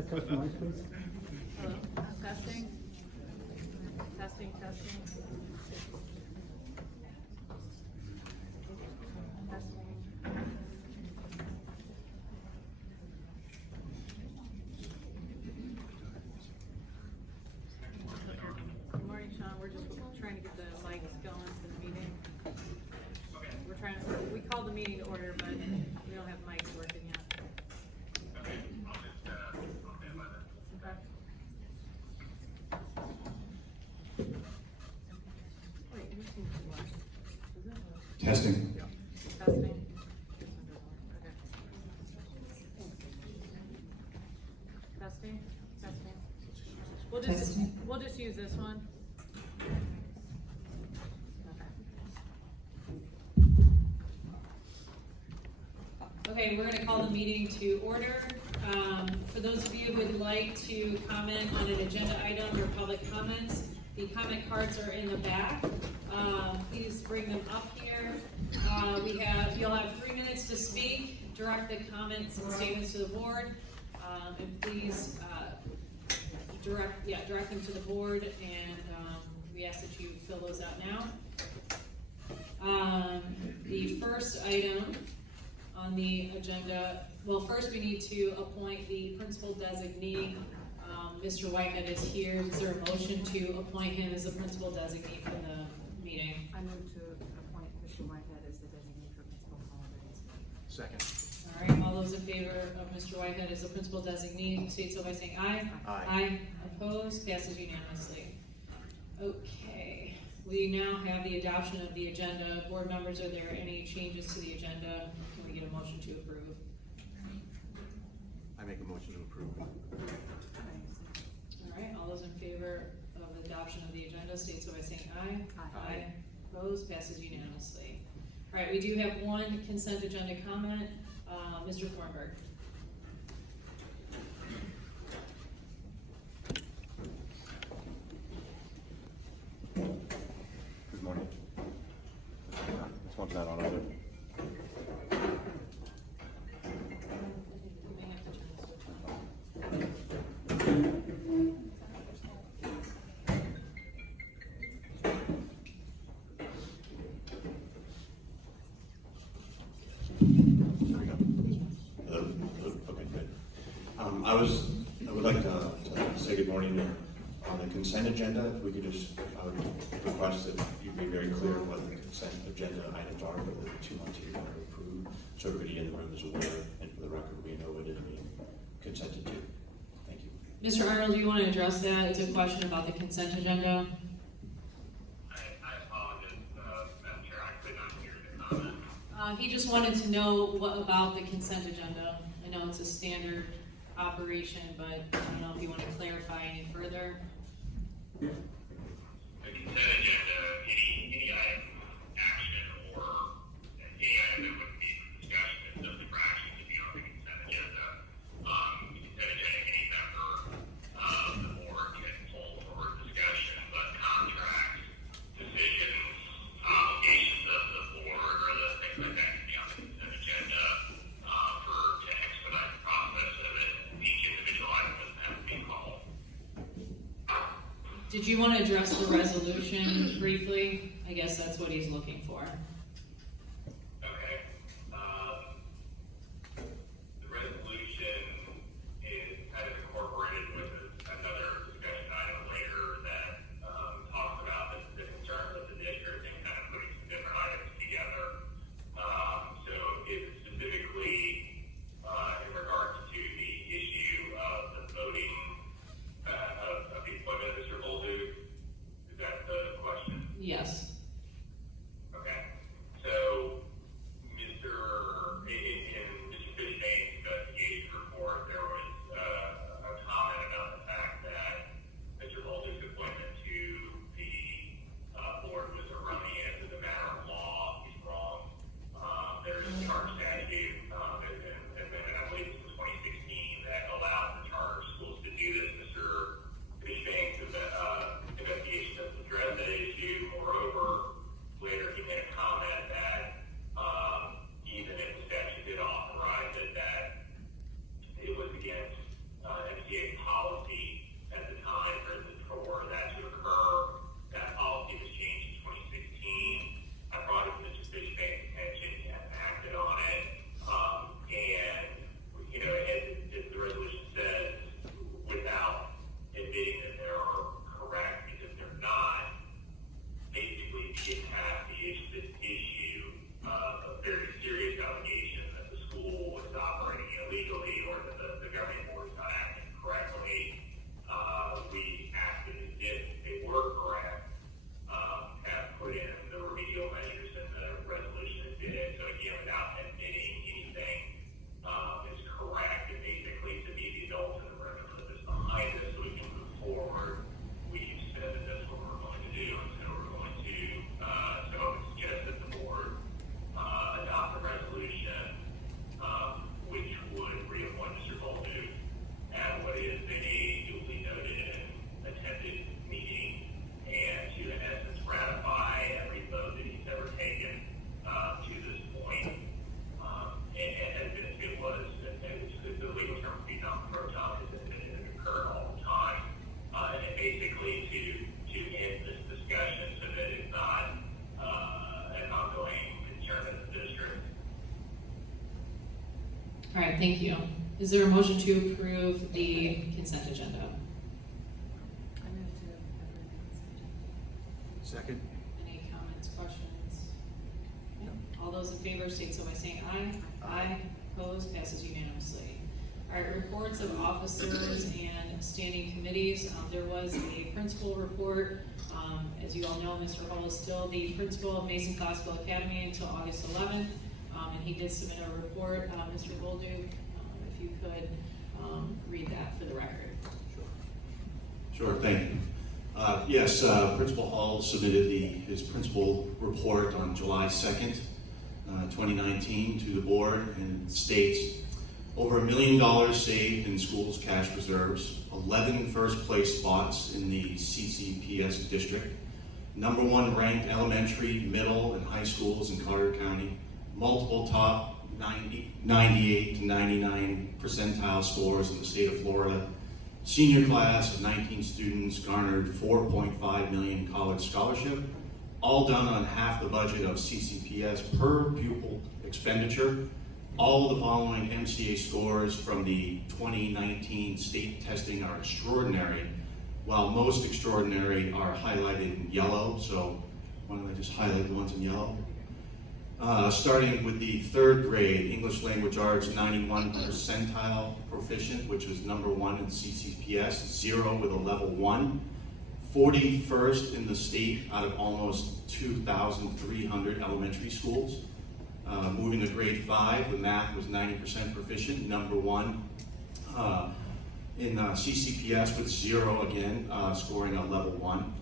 guys test the mics, please? Hello, testing. Testing. Testing. Good morning, Sean. We're just trying to get the mics going for the meeting. We called the meeting to order, but we don't have mics working yet. Okay. Testing. Testing. Okay. Testing. We'll just use this one. Okay, we're going to call the meeting to order. For those of you who would like to comment on an agenda item or public comments, the comment cards are in the back. Please bring them up here. You'll have 3 minutes to speak, direct the comments and statements to the board, and please direct them to the board, and we ask that you fill those out now. The first item on the agenda, well, first we need to appoint the principal designee. Mr. Whitehead is here. Is there a motion to appoint him as the principal designee for the meeting? I move to appoint Mr. Whitehead as the designee for principal holidays. Second. All right, all those in favor of Mr. Whitehead as the principal designee, state so by saying aye. Aye. Opposed? Passes unanimously. Okay, we now have the adoption of the agenda. Board members, are there any changes to the agenda? Can we get a motion to approve? I make a motion to approve. All right, all those in favor of adoption of the agenda, state so by saying aye. Aye. Opposed? Passes unanimously. All right, we do have one consent agenda comment. Mr. Thornburg. Good morning. This one's not on either. Okay, good. I would like to say good morning on the consent agenda. If we could just, I would request that you be very clear what the consent agenda items are, but the 2 months you want to approve, so everybody in the room is aware, and for the record, we know what is being consented to. Thank you. Mr. Arnold, do you want to address that? It's a question about the consent agenda. I apologize, Madam Chair, I could not hear the comment. He just wanted to know what about the consent agenda. I know it's a standard operation, but I don't know if you want to clarify any further. The consent agenda, any item action or any item that would be for discussion and subject for action to be on the consent agenda. The consent agenda, any member of the board can pull for discussion, but contracts, decisions, obligations of the board or the things like that can be on the consent agenda to expedite the process of it. Each individual item doesn't have to be called. Did you want to address the resolution briefly? I guess that's what he's looking for. Okay. The resolution is kind of incorporated with another discussion item later that talks about the concerns of the district and kind of putting some different items together. So it's specifically in regards to the issue of the voting of the appointment of Mr. Bolduc. Is that the question? Yes. Okay, so Mr. In Mr. Fishbane's investigation report, there was a comment about the fact that Mr. Bolduc's appointment to the board was erroneous as a matter of law. He's wrong. There's a charter statute, and I believe it's from 2016 that allows the charter schools to do this. Mr. Fishbane's investigation doesn't address that issue. Moreover, All right, thank you. Is there a motion to approve the consent agenda? I move to approve the consent agenda. Second? Any comments, questions? No. All those in favor state so by saying aye. Aye. Opposed, passes unanimously. All right, reports of officers and standing committees. There was a principal report. As you all know, Mr. Hall is still the principal of Mason Classical Academy until August 11th, and he did submit a report. Mr. Boldu, if you could read that for the record. Sure, thank you. Yes, Principal Hall submitted his principal report on July 2nd, 2019 to the board, and it states over $1 million saved in schools' cash reserves, 11 first place spots in the CCPS district, #1 ranked elementary, middle, and high schools in Carter County, multiple top 98 to 99 percentile scores in the state of Florida, senior class of 19 students garnered $4.5 million college scholarship, all done on half the budget of CCPS per pupil expenditure. All the following MCA scores from the 2019 state testing are extraordinary, while most extraordinary are highlighted in yellow. So why don't I just highlight the ones in yellow? Starting with the third grade, English Language Arts, 91 percentile proficient, which was #1 in CCPS, 0 with a level 1. 41st in the state out of almost 2,300 elementary schools. Moving to grade 5, the math was 90% proficient, #1 in CCPS with 0 again, scoring a level 1.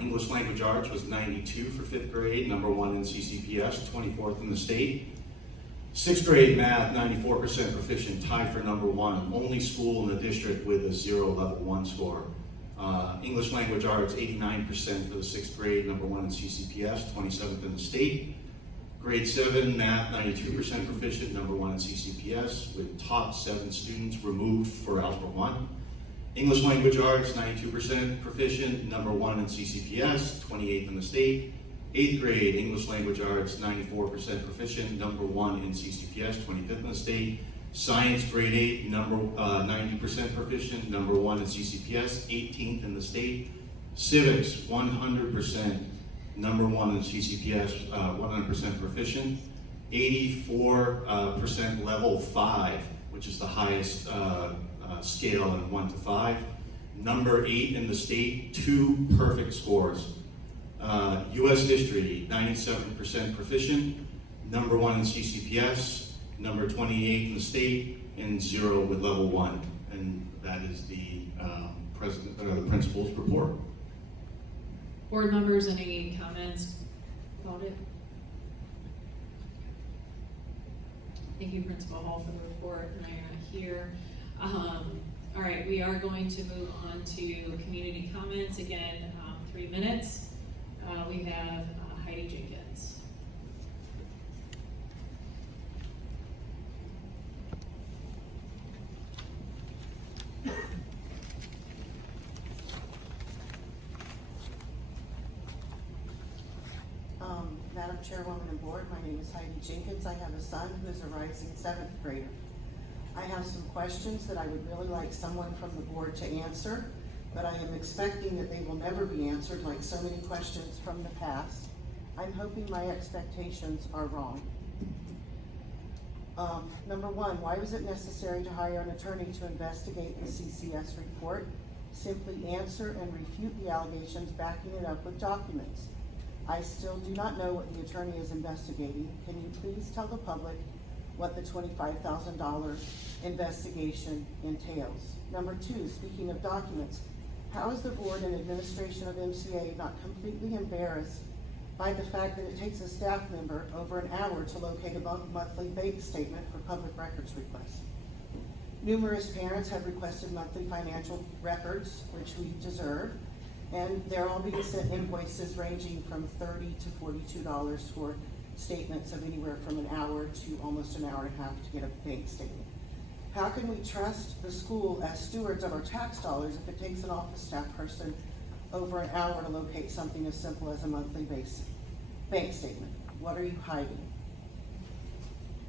English Language Arts was 92 for 5th grade, #1 in CCPS, 24th in the state. 6th grade math, 94% proficient, tied for #1, only school in the district with a 0 level 1 score. English Language Arts, 89% for the 6th grade, #1 in CCPS, 27th in the state. Grade 7 math, 92% proficient, #1 in CCPS, with top 7 students removed for Algebra 1. English Language Arts, 92% proficient, #1 in CCPS, 28th in the state. 8th grade English Language Arts, 94% proficient, #1 in CCPS, 25th in the state. Science grade 8, 90% proficient, #1 in CCPS, 18th in the state. Civics, 100%, #1 in CCPS, 100% proficient. 84% level 5, which is the highest scale in 1 to 5. #8 in the state, 2 perfect scores. U.S. History, 97% proficient, #1 in CCPS, number 28 in the state, and 0 with level 1. And that is the the principal's report. Board members, any comments about it? Thank you, Principal Hall, for the report, and I am here. All right, we are going to move on to community comments. Again, 3 minutes. We have Heidi Jenkins. Madam Chairwoman and Board, my name is Heidi Jenkins. I have a son who is a rising 7th grader. I have some questions that I would really like someone from the board to answer, but I am expecting that they will never be answered like so many questions from the past. I'm hoping my expectations are wrong. Number 1, why was it necessary to hire an attorney to investigate the CCS report? Simply answer and refute the allegations, backing it up with documents. I still do not know what the attorney is investigating. Can you please tell the public what the $25,000 investigation entails? Number 2, speaking of documents, how is the board and administration of MCA not completely embarrassed by the fact that it takes a staff member over an hour to locate a monthly bank statement for public records requests? Numerous parents have requested monthly financial records, which we deserve, and they're all being sent invoices ranging from $30 to $42 for statements of anywhere from an hour to almost an hour and a half to get a bank statement. How can we trust the school as stewards of our tax dollars if it takes an office staff person over an hour to locate something as simple as a monthly bank statement? What are you hiding?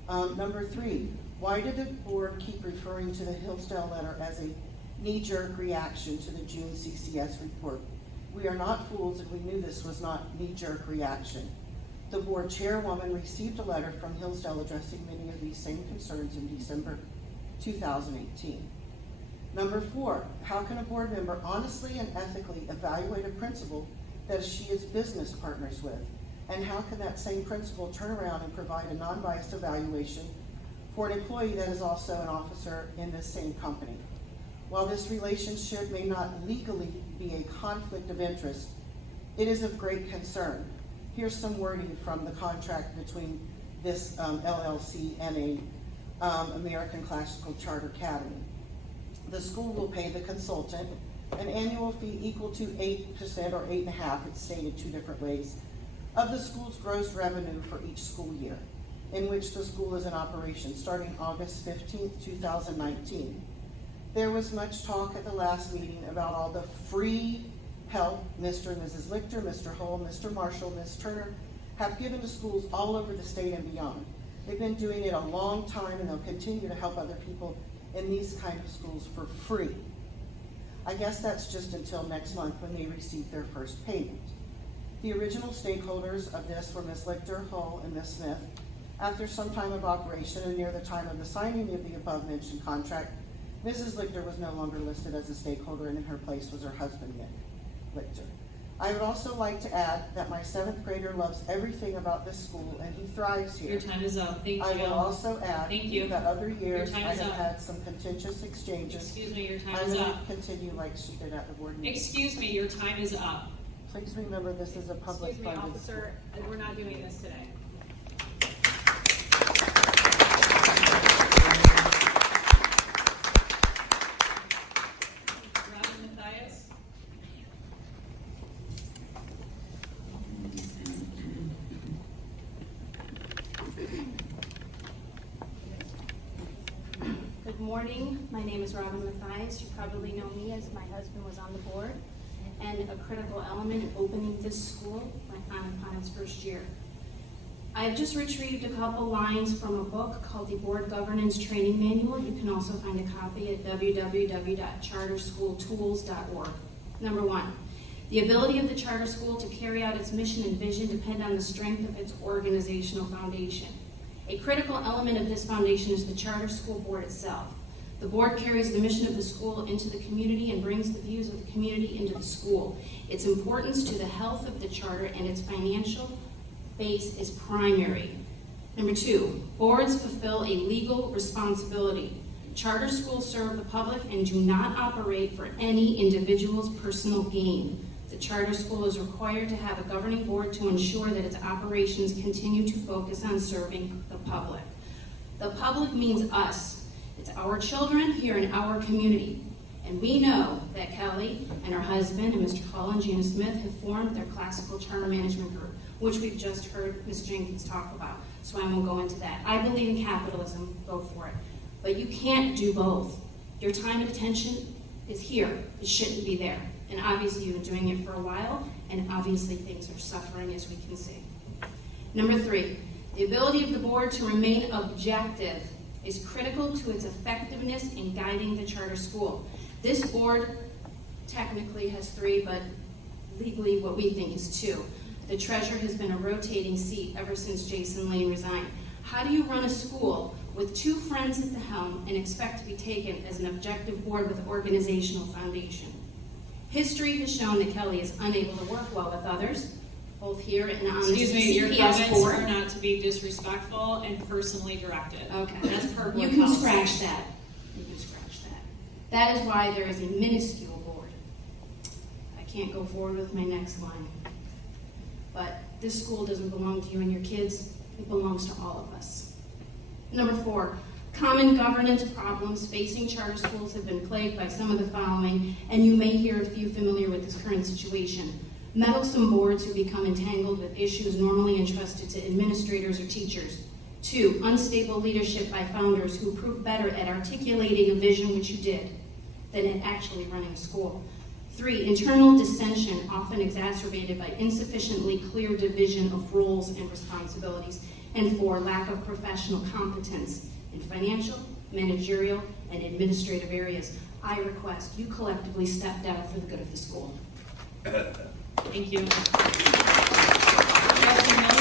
Number 3, Why did the board keep referring to the Hillsdale letter as a knee-jerk reaction to the June CCS report? We are not fools, and we knew this was not knee-jerk reaction. The board chairwoman received a letter from Hillsdale addressing many of these same concerns in December 2018. Number 4, how can a board member honestly and ethically evaluate a principal that she is business partners with? And how can that same principal turn around and provide a non-biased evaluation for an employee that is also an officer in this same company? While this relationship may not legally be a conflict of interest, it is of great concern. Here's some wording from the contract between this LLC and a American Classical Charter Academy. The school will pay the consultant an annual fee equal to 8% or 8.5%, it's stated 2 different ways, of the school's gross revenue for each school year in which the school is in operation, starting August 15, 2019. There was much talk at the last meeting about all the free help Mr. and Mrs. Lichter, Mr. Hull, Mr. Marshall, Ms. Turner have given to schools all over the state and beyond. They've been doing it a long time, and they'll continue to help other people in these kind of schools for free. I guess that's just until next month when they receive their first payment. The original stakeholders of this were Ms. Lichter, Hull, and Ms. Smith. After some time of operation and near the time of the signing of the above-mentioned contract, Mrs. Lichter was no longer listed as a stakeholder, and in her place was her husband, Nick Lichter. I would also like to add that my 7th grader loves everything about this school, and he thrives here. Your time is up. Thank you. I will also add Thank you. that other years Your I time is have up. had some contentious exchanges. Excuse me, your time I is will up. continue like she did at the board meeting. Excuse me, your time is up. Please remember this is a public Excuse me, funded officer, we're not doing this today. Robin Matthias? Good morning. My name is Robin Matthias. You probably know me as my husband was on the board and a critical element in opening this school upon its first year. I have just retrieved a couple lines from a book called the Board Governance Training Manual. You can also find a copy at www.charterschooltools.org. Number 1, the ability of the charter school to carry out its mission and vision depend on the strength of its organizational foundation. A critical element of this foundation is the charter school board itself. The board carries the mission of the school into the community and brings the views of the community into the school. Its importance to the health of the charter and its financial base is primary. Number 2, boards fulfill a legal responsibility. Charter schools serve the public and do not operate for any individual's personal gain. The charter school is required to have a governing board to ensure that its operations continue to focus on serving the public. The public means us. It's our children here in our community. And we know that Kelly and her husband and Mr. Hull and Gina Smith have formed their classical charter management group, which we've just heard Ms. Jenkins talk about. So I won't go into that. I believe in capitalism, go for it. But you can't do both. Your time and attention is here. It shouldn't be there. And obviously you've been doing it for a while, and obviously things are suffering, as we can see. Number 3, the ability of the board to remain objective is critical to its effectiveness in guiding the charter school. This board technically has 3, but legally what we think is 2. The treasurer has been a rotating seat ever since Jason Lane resigned. How do you run a school with 2 friends at the helm and expect to be taken as an objective board with organizational foundation? History has shown that Kelly is unable to work well with others, both here and on the Excuse me, your CPS comments board. are not to be disrespectful and personally directed. Okay. That's per You board can policy. scratch that. You can scratch that. That is why there is a minuscule board. I can't go forward with my next line. But this school doesn't belong to you and your kids. It belongs to all of us. Number 4, common governance problems facing charter schools have been plagued by some of the following, and you may hear a few familiar with this current situation. Meddlesome boards who become entangled with issues normally entrusted to administrators or teachers. 2, unstable leadership by founders who prove better at articulating a vision, which you did, than at actually running a school. 3, internal dissension, often exacerbated by insufficiently clear division of roles and responsibilities. And 4, lack of professional competence in financial, managerial, and administrative areas. I request you collectively step down for the good of the school. Thank you. Trustee Miller?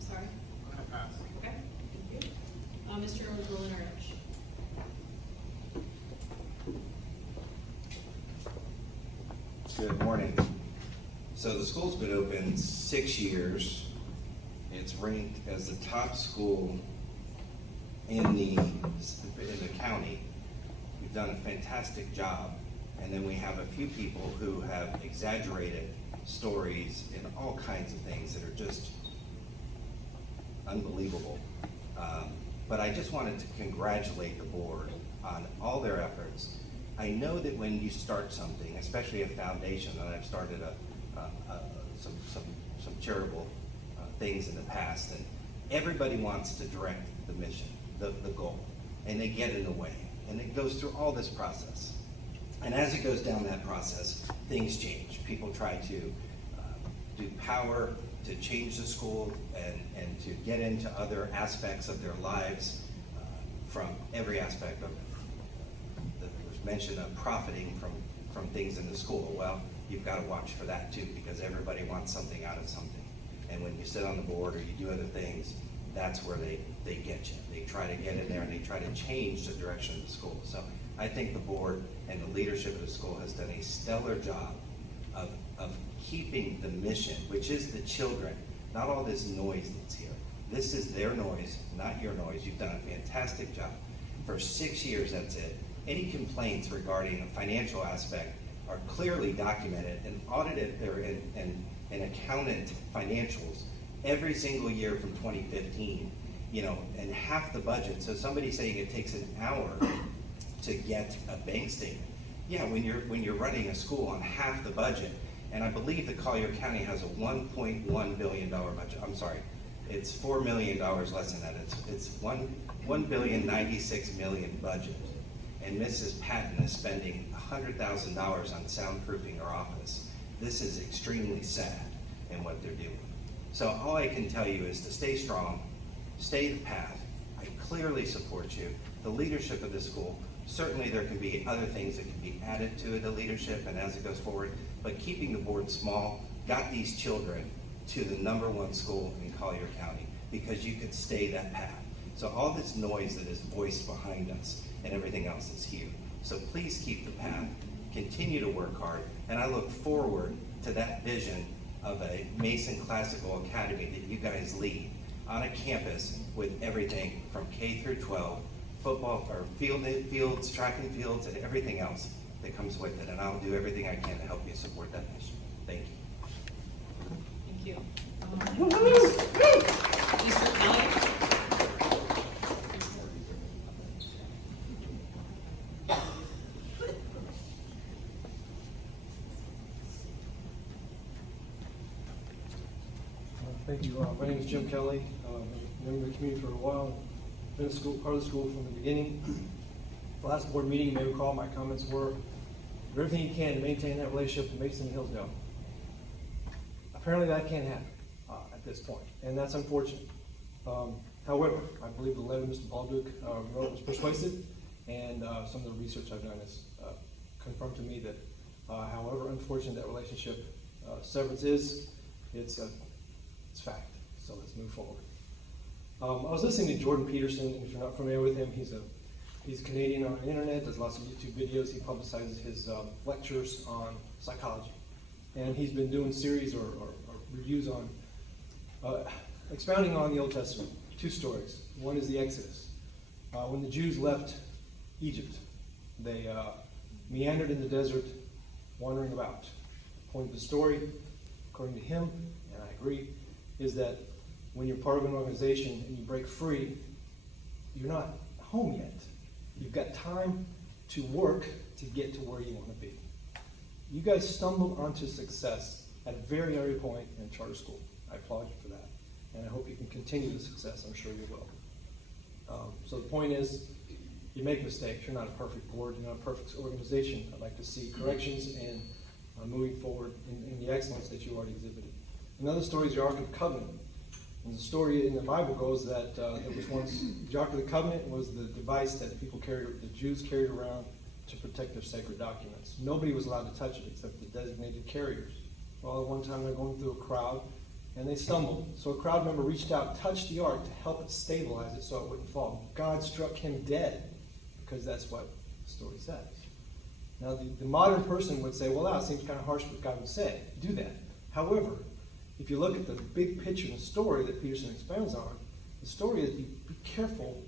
Sorry? Okay, thank you. Mr. Roland-Arch. Good morning. So the school's been open 6 years. It's ranked as the top school in the county. We've done a fantastic job. And then we have a few people who have exaggerated stories and all kinds of things that are just unbelievable. But I just wanted to congratulate the board on all their efforts. I know that when you start something, especially a foundation, and I've started some charitable things in the past, and everybody wants to direct the mission, the goal, and they get in the way. And it goes through all this process. And as it goes down that process, things change. People try to do power to change the school and to get into other aspects of their lives from every aspect of it. There was mention of profiting from things in the school. Well, you've got to watch for that too, because everybody wants something out of something. And when you sit on the board or you do other things, that's where they get you. They try to get in there and they try to change the direction of the school. So I think the board and the leadership of the school has done a stellar job of keeping the mission, which is the children, not all this noise that's here. This is their noise, not your noise. You've done a fantastic job. For 6 years, that's it. Any complaints regarding a financial aspect are clearly documented and audited there and accounted financials every single year from 2015, and half the budget. So somebody saying it takes an hour to get a bank statement. Yeah, when you're running a school on half the budget, and I believe that Collier County has a $1.1 billion budget. I'm sorry, it's $4 million less than that. It's $1.096 billion budget, and Mrs. Patton is spending $100,000 on soundproofing her office. This is extremely sad in what they're doing. So all I can tell you is to stay strong, stay the path. I clearly support you. The leadership of the school, certainly there can be other things that can be added to the leadership and as it goes forward, but keeping the board small got these children to the #1 school in Collier County because you could stay that path. So all this noise that is voiced behind us and everything else is here. So please keep the path, continue to work hard, and I look forward to that vision of a Mason Classical Academy that you guys lead on a campus with everything from K through 12, football or fields, track and fields, and everything else that comes with it. And I'll do everything I can to help you support that mission. Thank you. Thank you. Mr. Kelly? Thank you. My name is Jim Kelly. I've been in the community for a while. Been part of the school from the beginning. The last board meeting, you may recall, my comments were, do everything you can to maintain that relationship to Mason Hillsdale. Apparently that can't happen at this point, and that's unfortunate. However, I believe the letter Mr. Balduke wrote was persuasive, and some of the research I've done has confirmed to me that however unfortunate that relationship severance is, it's fact. So let's move forward. I was listening to Jordan Peterson, and if you're not familiar with him, he's Canadian on the internet, does lots of YouTube videos. He publicizes his lectures on psychology. And he's been doing series or reviews on expounding on the Old Testament. 2 stories. One is the Exodus. When the Jews left Egypt, they meandered in the desert, wandering about. The point of the story, according to him, and I agree, is that when you're part of an organization and you break free, you're not home yet. You've got time to work to get to where you want to be. You guys stumbled onto success at a very early point in charter school. I applaud you for that. And I hope you can continue the success. I'm sure you will. So the point is, you make mistakes. You're not a perfect board. You're not a perfect organization. I'd like to see corrections and moving forward in the excellence that you already exhibited. Another story is the Ark of the Covenant. And the story in the Bible goes that there was once, the Ark of the Covenant was the device that the Jews carried around to protect their sacred documents. Nobody was allowed to touch it except the designated carriers. Well, at one time they're going through a crowd, and they stumbled. So a crowd member reached out, touched the ark to help it stabilize it so it wouldn't fall. God struck him dead, because that's what the story says. Now, the modern person would say, well, that seems kind of harsh what God would say. Do that. However, if you look at the big picture and the story that Peterson expounds on, the story is be careful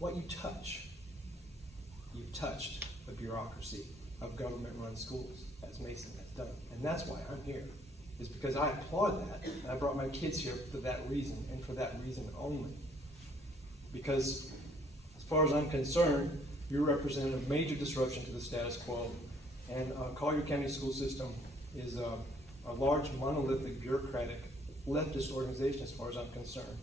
what you touch. You've touched the bureaucracy of government-run schools, as Mason has done. And that's why I'm here, is because I applaud that, and I brought my kids here for that reason, and for that reason only. Because, as far as I'm concerned, you represent a major disruption to the status quo, and Collier County School System is a large, monolithic, bureaucratic, leftist organization as far as I'm concerned.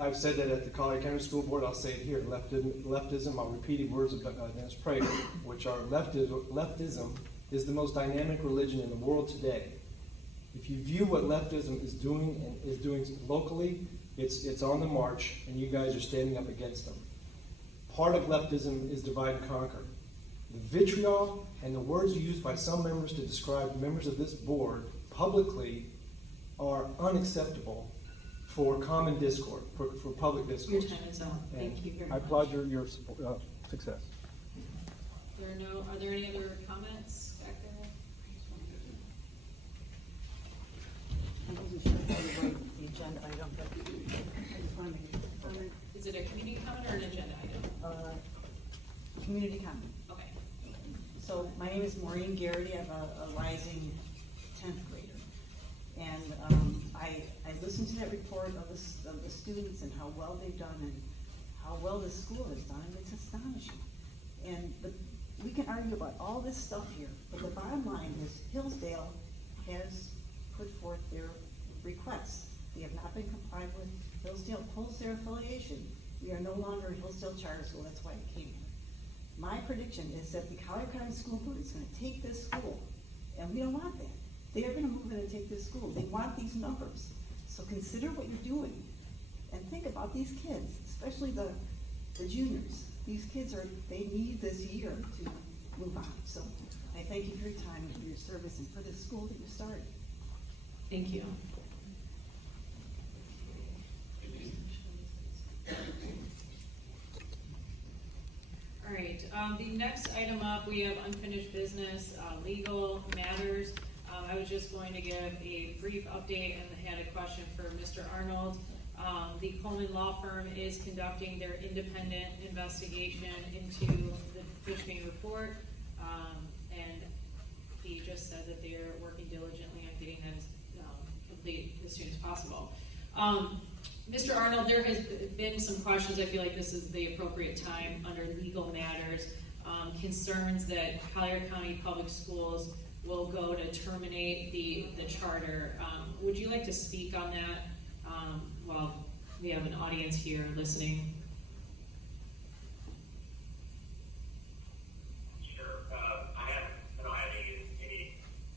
I've said that at the Collier County School Board, I'll say it here, leftism, I'll repeat the words of Dennis Prager, which are leftism is the most dynamic religion in the world today. If you view what leftism is doing and is doing locally, it's on the march, and you guys are standing up against them. Part of leftism is divide and conquer. The vitriol and the words used by some members to describe members of this board publicly are unacceptable for common discourse, for public discourse. Your time is up. Thank you very I much. applaud your success. Are there any other comments back there? I wasn't sure how to write the agenda item, but I just want to make a comment. Is it a community comment or an agenda item? Community comment. Okay. So my name is Maureen Garrity. I'm a rising 10th grader. And I listened to that report of the students and how well they've done and how well the school has done. It's astonishing. But we can argue about all this stuff here, but the bottom line is Hillsdale has put forth their requests. They have not been complied with. Hillsdale pulls their affiliation. We are no longer a Hillsdale charter school. That's why I came here. My prediction is that the Collier County School Board is going to take this school, and we don't want that. They are going to move in and take this school. They want these numbers. So consider what you're doing, and think about these kids, especially the juniors. These kids they need this year to move on. So I thank you for your time and for your service and for the school that you started. Thank you. All right, the next item up, we have unfinished business, legal matters. I was just going to give a brief update and had a question for Mr. Arnold. The Coleman Law Firm is conducting their independent investigation into the Fishbein report, and he just said that they're working diligently on getting that complete as soon as possible. Mr. Arnold, there has been some questions. I feel like this is the appropriate time under legal matters. Concerns that Collier County Public Schools will go to terminate the charter. Would you like to speak on that while we have an audience here listening? Sure. I don't have any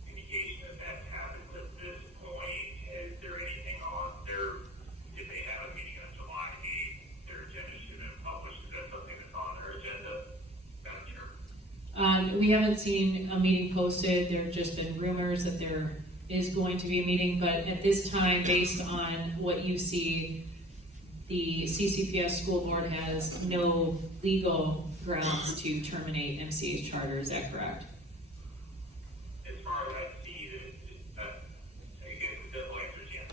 indication that that's happened at this point. Is there anything on there? Did they have a meeting on July 8th? Their agenda should have published. Is that something that's on their agenda? Madam Chair. We haven't seen a meeting posted. There have just been rumors that there is going to be a meeting, but at this time, based on what you see, the CCPS school board has no legal grounds to terminate MCA's charter. Is that correct? As far as I see, again, the simple answer is yes.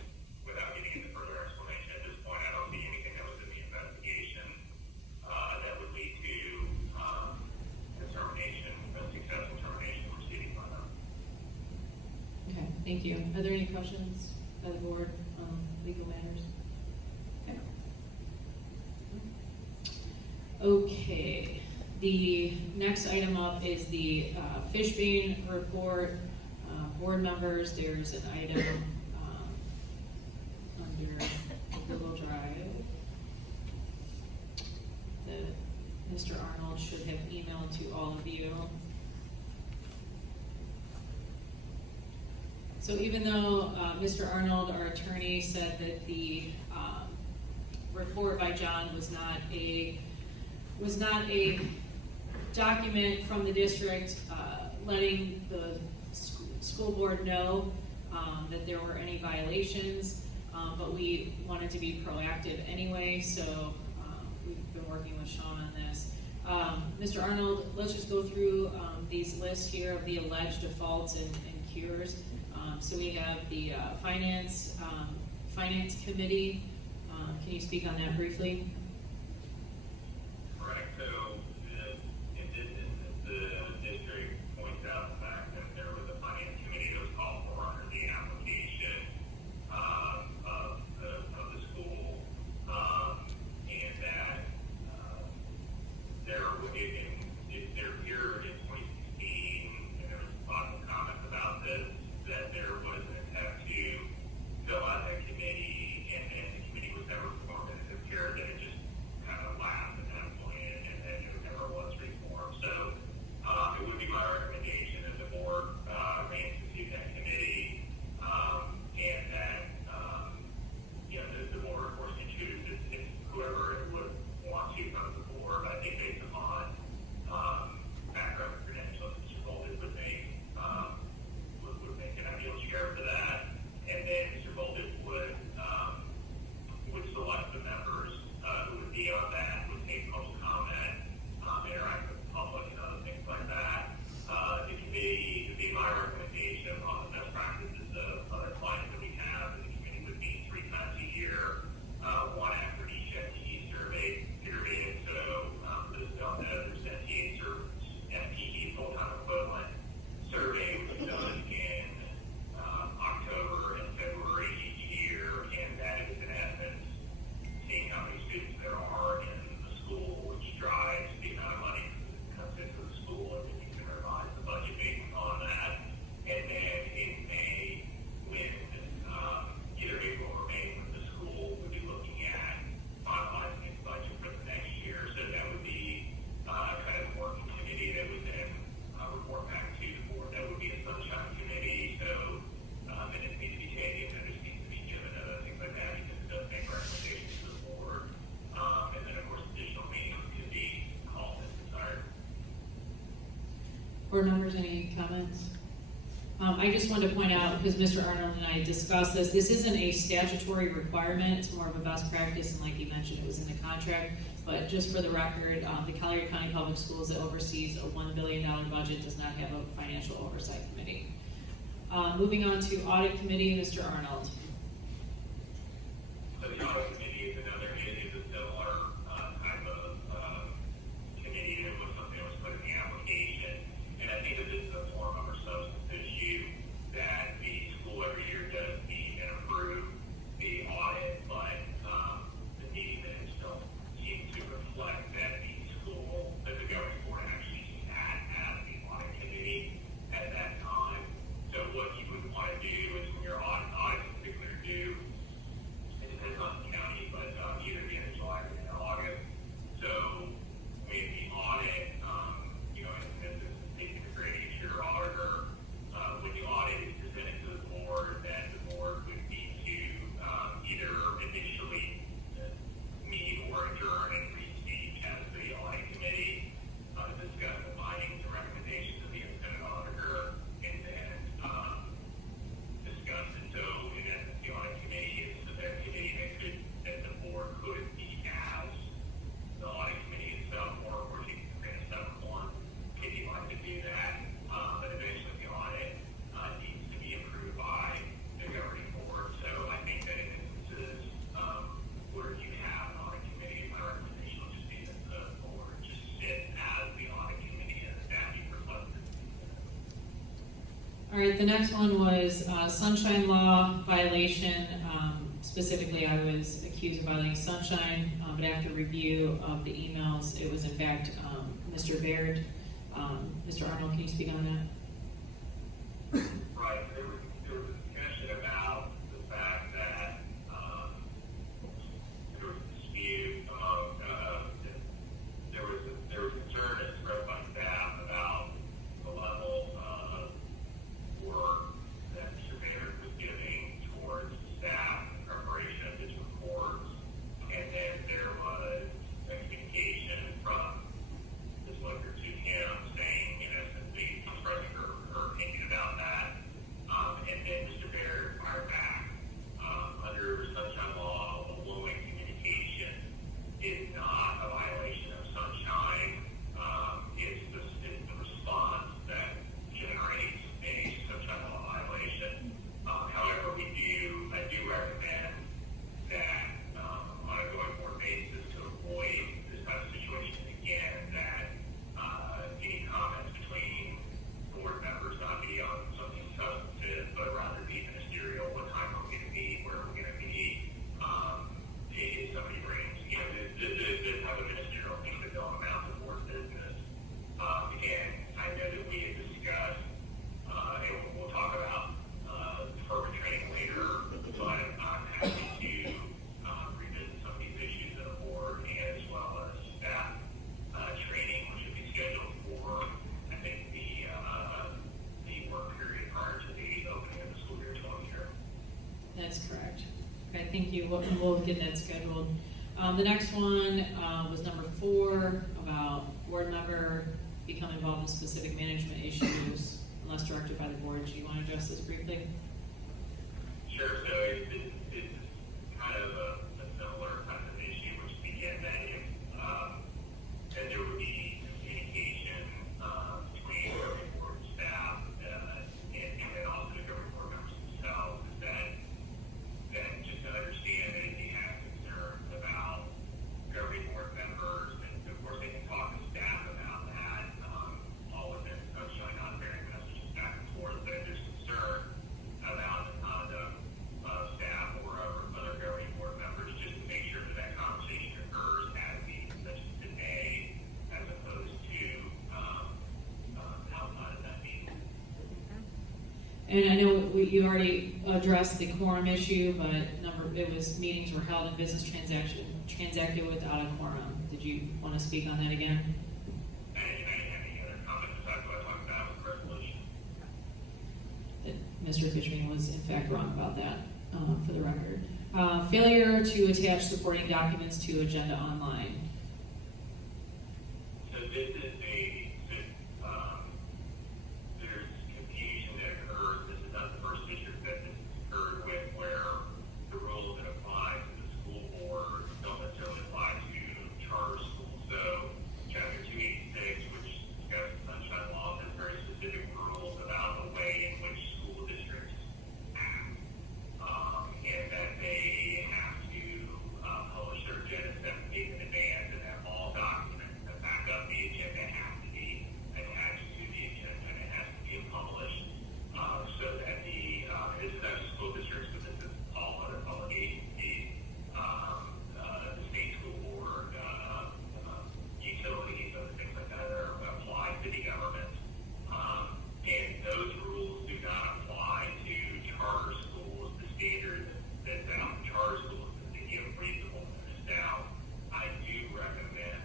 Without getting into further explanation, at this point, I don't see anything that was in the investigation that would lead to a termination, a successful termination proceeding by them. Okay, thank you. Are there any questions by the board on legal matters? Okay, the next item up is the Fishbein report. Board members, there's an item under Google Drive that Mr. Arnold should have emailed to all of you. So even though Mr. Arnold, our attorney, said that the report by John was not a document from the district letting the school board know that there were any violations, but we wanted to be proactive anyway, so we've been working with Sean on this. Mr. Arnold, let's just go through these lists here of the alleged defaults and cures. So we have the finance committee. Can you speak on that briefly? Correct. So in this instance, the district points out the fact that there was a finance committee that was called for under the application of the school, and that there appeared in 2016, and there was lots of comments about this, that there was an attempt to fill out that committee, and then the committee was never formed, and it appeared that it just kind of lapsed at that point, and then it never was reformed. So it would be my recommendation that the board reinstitute that committee, and that the board, of course, can choose if whoever would want to come to the board. I think based upon background credentials, Mr. Bolden would make an ideal chair for that, and then Mr. Bolden would select the members who would be on that, would take public comment, interact with the public, and other things like that. The committee would be my recommendation on the best practices of other clients that we have. The committee would meet 3 times a year, one after each FTE survey period. So for those who don't know, there's FTE full-time equivalent survey, which is done in October and February each year, and that is in essence seeing how many students there are in the school, which drives the amount of money that comes into the school, and then you can revise the budget based on that. And then in May, when either April or May, when the school would be looking at finalizing its budget for the next year. So that would be kind of a working committee that would then report back to the board. That would be a sunshine committee. So minutes need to be taken, notice needs to be given, other things like that, because it does make recommendations to the board. And then, of course, additional meetings could be called as desired. Board members, any comments? I just wanted to point out, because Mr. Arnold and I discussed this isn't a statutory requirement, it's more of a best practice, and like you mentioned, it was in the contract. But just for the record, the Collier County Public Schools that oversees a $1 billion budget does not have a financial oversight committee. Moving on to audit committee, Mr. Arnold. So the audit committee is a similar type of committee. It was something that was put in the application, and I think that this is a form of a substance issue that the school every year does meet and approve the audit, but the meeting minutes don't seem to reflect that the school, that the governing board actually sat as the audit committee at that time. So what you would want to do is when your audit is particularly due, it depends on the county, but either the end of July or the end of August. So when the audit, and this is taking the grading to your auditor, when the audit is presented to the board, then the board would need to either initially meet or adjourn and re-speak as the audit committee, discuss the findings and recommendations of the independent auditor, and then discuss it. So in essence, the audit committee is the committee that the board could meet as the audit committee itself, or of course you can create a separate one if you'd like to do that. But eventually the audit needs to be approved by the governing board. So I think that in instances where you have an audit committee, my recommendation would just be that the board just sit as the audit committee as statute reflected. All right, the next one was sunshine law violation. Specifically, I was accused of violating sunshine, but after review of the emails, it was in fact Mr. Baird. Mr. Arnold, can you speak on that? Right. There was a discussion about the fact that there was a dispute among there was concern expressed by staff about the level of work that Mr. Baird thank you. We'll get that scheduled. The next one was number 4, about board member become involved in specific management issues unless directed by the board. Do you want to address this briefly? Sure. So it's kind of a similar kind of issue, which began that if that there would be communication between governing board staff and then also the governing board members themselves, that just to understand that if they have concerns about governing board members, and of course they can talk to staff about that, all within sunshine, not bearing messages back and forth, but if there's concern about the conduct of staff or other governing board members, just to make sure that that conversation occurs at a meeting such as today, as opposed to outside of that meeting. And I know you already addressed the quorum issue, but it was meetings were held and business transacted without a quorum. Did you want to speak on that again? Any other comments besides what I talked about with the resolution? That Mr. Fishman was in fact wrong about that, for the record. Failure to attach supporting documents to agenda online. So this is there's confusion that occurs. This is not the first district that this has occurred with, where the rules that apply to the school board don't necessarily apply to charter schools. So chapter 286, which discusses sunshine law, has very specific rules about the way in which school districts act, and that they have to publish their agenda 7 days in advance, and that all documents that back up the agenda have to be attached to the agenda, and it has to be published, so that this is not just school districts, but this is all other public agencies, the state school board, utilities, other things like that are applied to the government. And those rules do not apply to charter schools. The standard that's out in charter schools is to give reasonableness. Now, I do recommend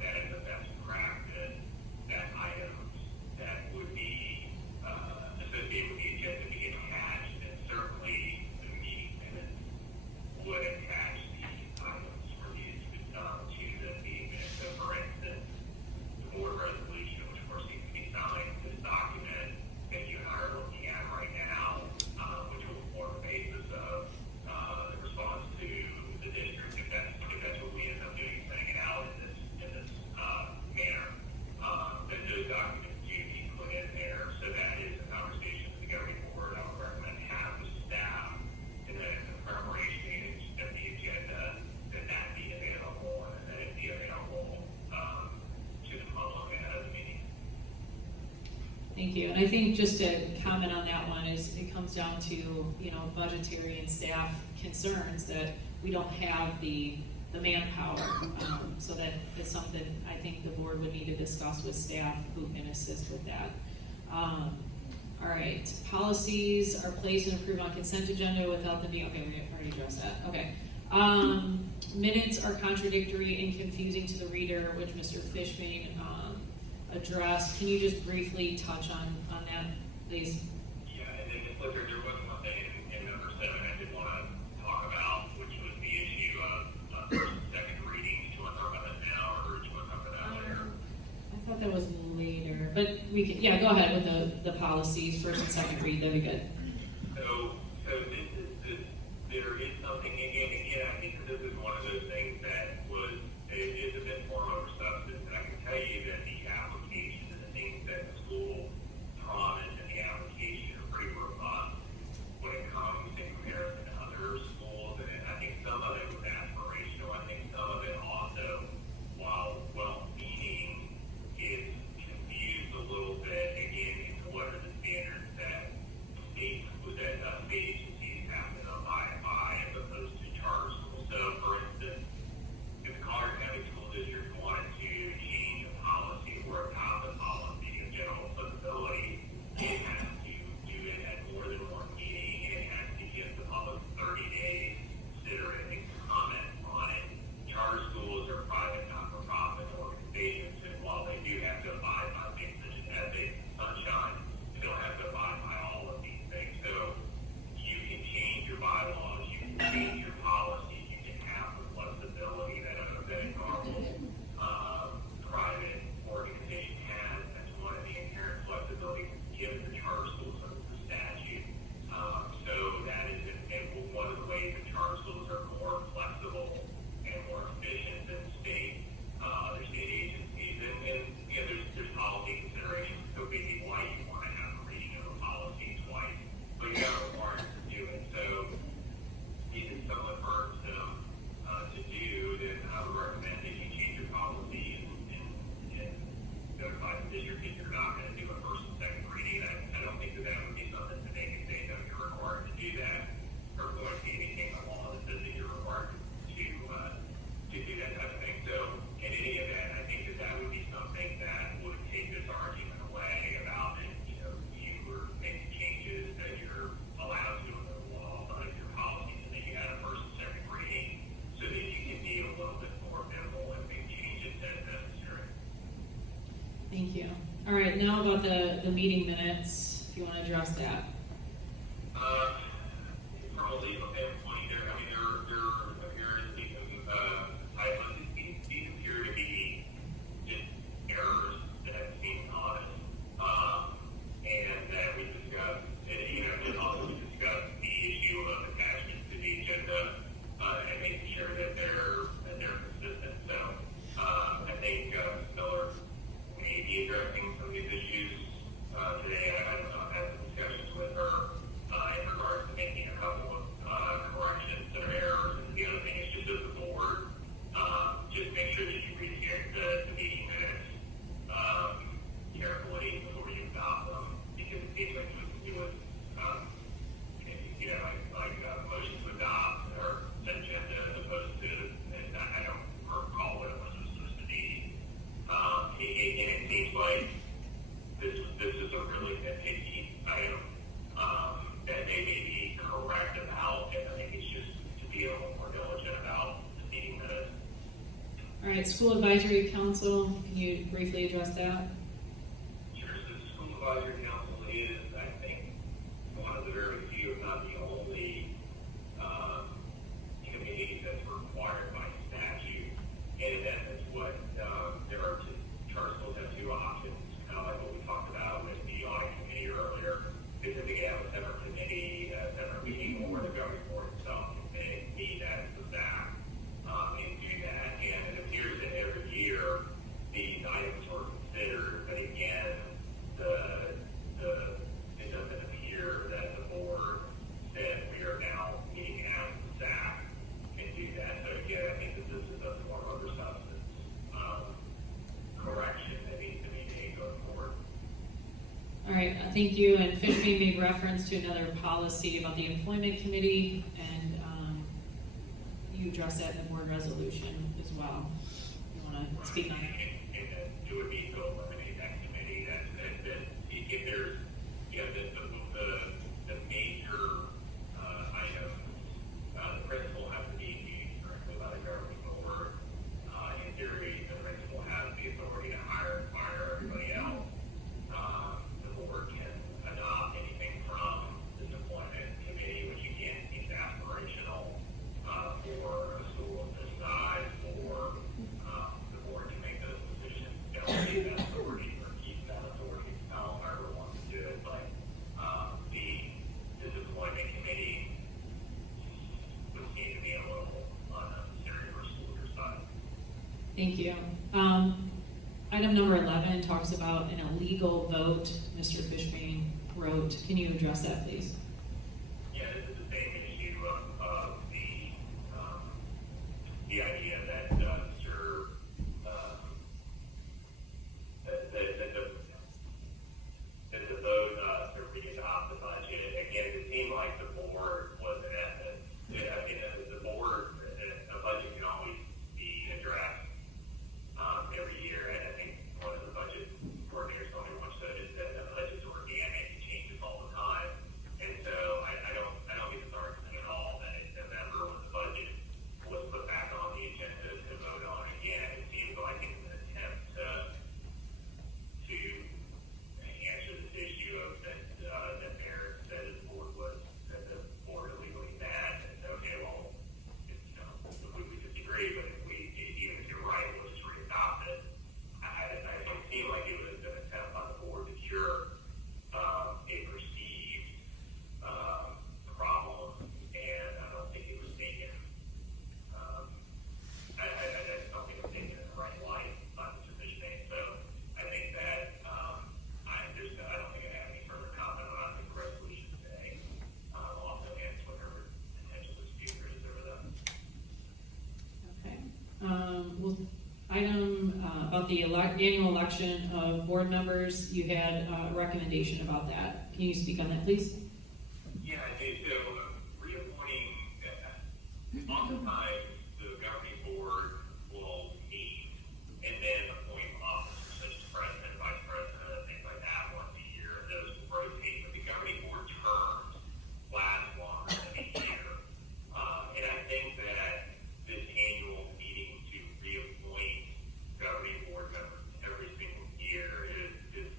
that as a best practice, that items that would be associated with the agenda be attached, and certainly the meeting minutes would attach the items for these to the meeting minutes. So, for instance, the board resolution, which of course needs to be signed, this document that you and I are looking at right now, which will form the basis of the response to the district, if that's what we end up doing, sending it out in this manner, then those documents do need put in there. So that is a conversation with the governing board. I would recommend have with staff, and then in the preparation of the agenda, that be available, and that it be available to the public ahead of the meeting. Thank you. And I think just to comment on that one is it comes down to, budgetary and staff concerns that we don't have the manpower. So that is something I think the board would need to discuss with staff who can assist with that. All right, policies are placed and approved on consent agenda without the being, okay, we already addressed that, okay. Minutes are contradictory and confusing to the reader, which Mr. Fishman addressed. Can you just briefly touch on that, please? Yeah, and then just look, there was one thing in number 7 I did want to talk about, which was the issue of first and second readings. Do you want to talk about that now, or do you want to talk about that later? I thought that was later, but we can, go ahead with the policies, first and second read, that'd be good. So there is something, again, I think that this is one of those things that is a bit form over substance, and I can tell you that the application and the things that the school promised in the application are pretty robust when it comes in comparison to other schools, and I think some of it was aspirational. I think some of it also, while well-meaning, is confused a little bit, again, into what are the standards that state All right, now about the meeting minutes, if you want to address that. From a legal standpoint, there appears to be some typos. These appear to be just errors that seem honest. And that we discussed, and also we discussed the issue of attachment to the agenda, and making sure that they're consistent. So, I think, Miller may be addressing some of these issues, today. I don't know, I've had some discussions with her, in regards to making a couple of, corrections that are errors. And the other thing is just as a board, just make sure that you read the meeting minutes, carefully before you adopt them, because it seems like it was, motion to adopt or agenda as opposed to, and I don't recall what it was supposed to be. And it seems like this is a really nitpicky item, that they may be correct about, and I think it's just to be a little more diligent about the meeting minutes. All right, School Advisory Council, can you briefly address that? Sure, so the School Advisory Council is, I think, one of the very few, if not the only, committee that's required by statute. And in essence, what, there are charter schools have two options, kind of like what we talked about with the audit committee earlier. They typically have a separate committee, a separate meeting, or the governing board itself, they meet as the staff, and do that. And it appears that every year, these items were considered, but again, it doesn't appear that the board said we are now meeting as the staff and do that. So again, I think that this is a form of substance, correction that needs to be made going forward. All right, thank you. And Fishman made reference to another policy about the employment committee, and you addressed that in the board resolution as well. You want to speak on it? And it would be to eliminate that committee. That if there's, the major items, the principal has to be engaged directly by the governing board. In theory, the principal has the authority to hire and fire everybody else. The board can adopt anything from this employment committee, which again seems aspirational for a school of this size, for the board to make those decisions, delegate that authority or keep that authority, however it wants to do it. But this employment committee would seem to be a little unnecessary for a school of your size. Thank you. Item number 11 talks about an illegal vote, Mr. Fishman wrote. Can you address that, please? Yeah, this is the same issue of the idea that that the vote to re-adopt the budget. Again, it seemed like the board was in essence, the board, a budget can always be addressed every year, and I think one of the budget coordinators told me once that the budget's organic, it changes all the time. And so I don't get this argument at all that in November when the budget was put back on the agenda to vote on again, it seems like it's an attempt to answer this issue of that Mayor said the board illegally bad. And so, okay, well, we disagree, but even if you're right, we'll just re-adopt it. It seemed like it was an attempt on the board to cure a perceived problem, and I don't think it was taken. I just don't think it was taken in the right light by Mr. Fishman. So I think that I don't think I have any further comment on the resolution today. I'll also answer whatever potential dispute there is over that. Okay. Well, item about the annual election of board members, you had a recommendation about that. Can you speak on that, please? Yeah, so reappointing, oftentimes the governing board will meet and then appoint officers such as president, vice president, things like that once a year. Those will rotate, but the governing board terms last longer than a year. And I think that this annual meeting to reappoint governing board members every single year is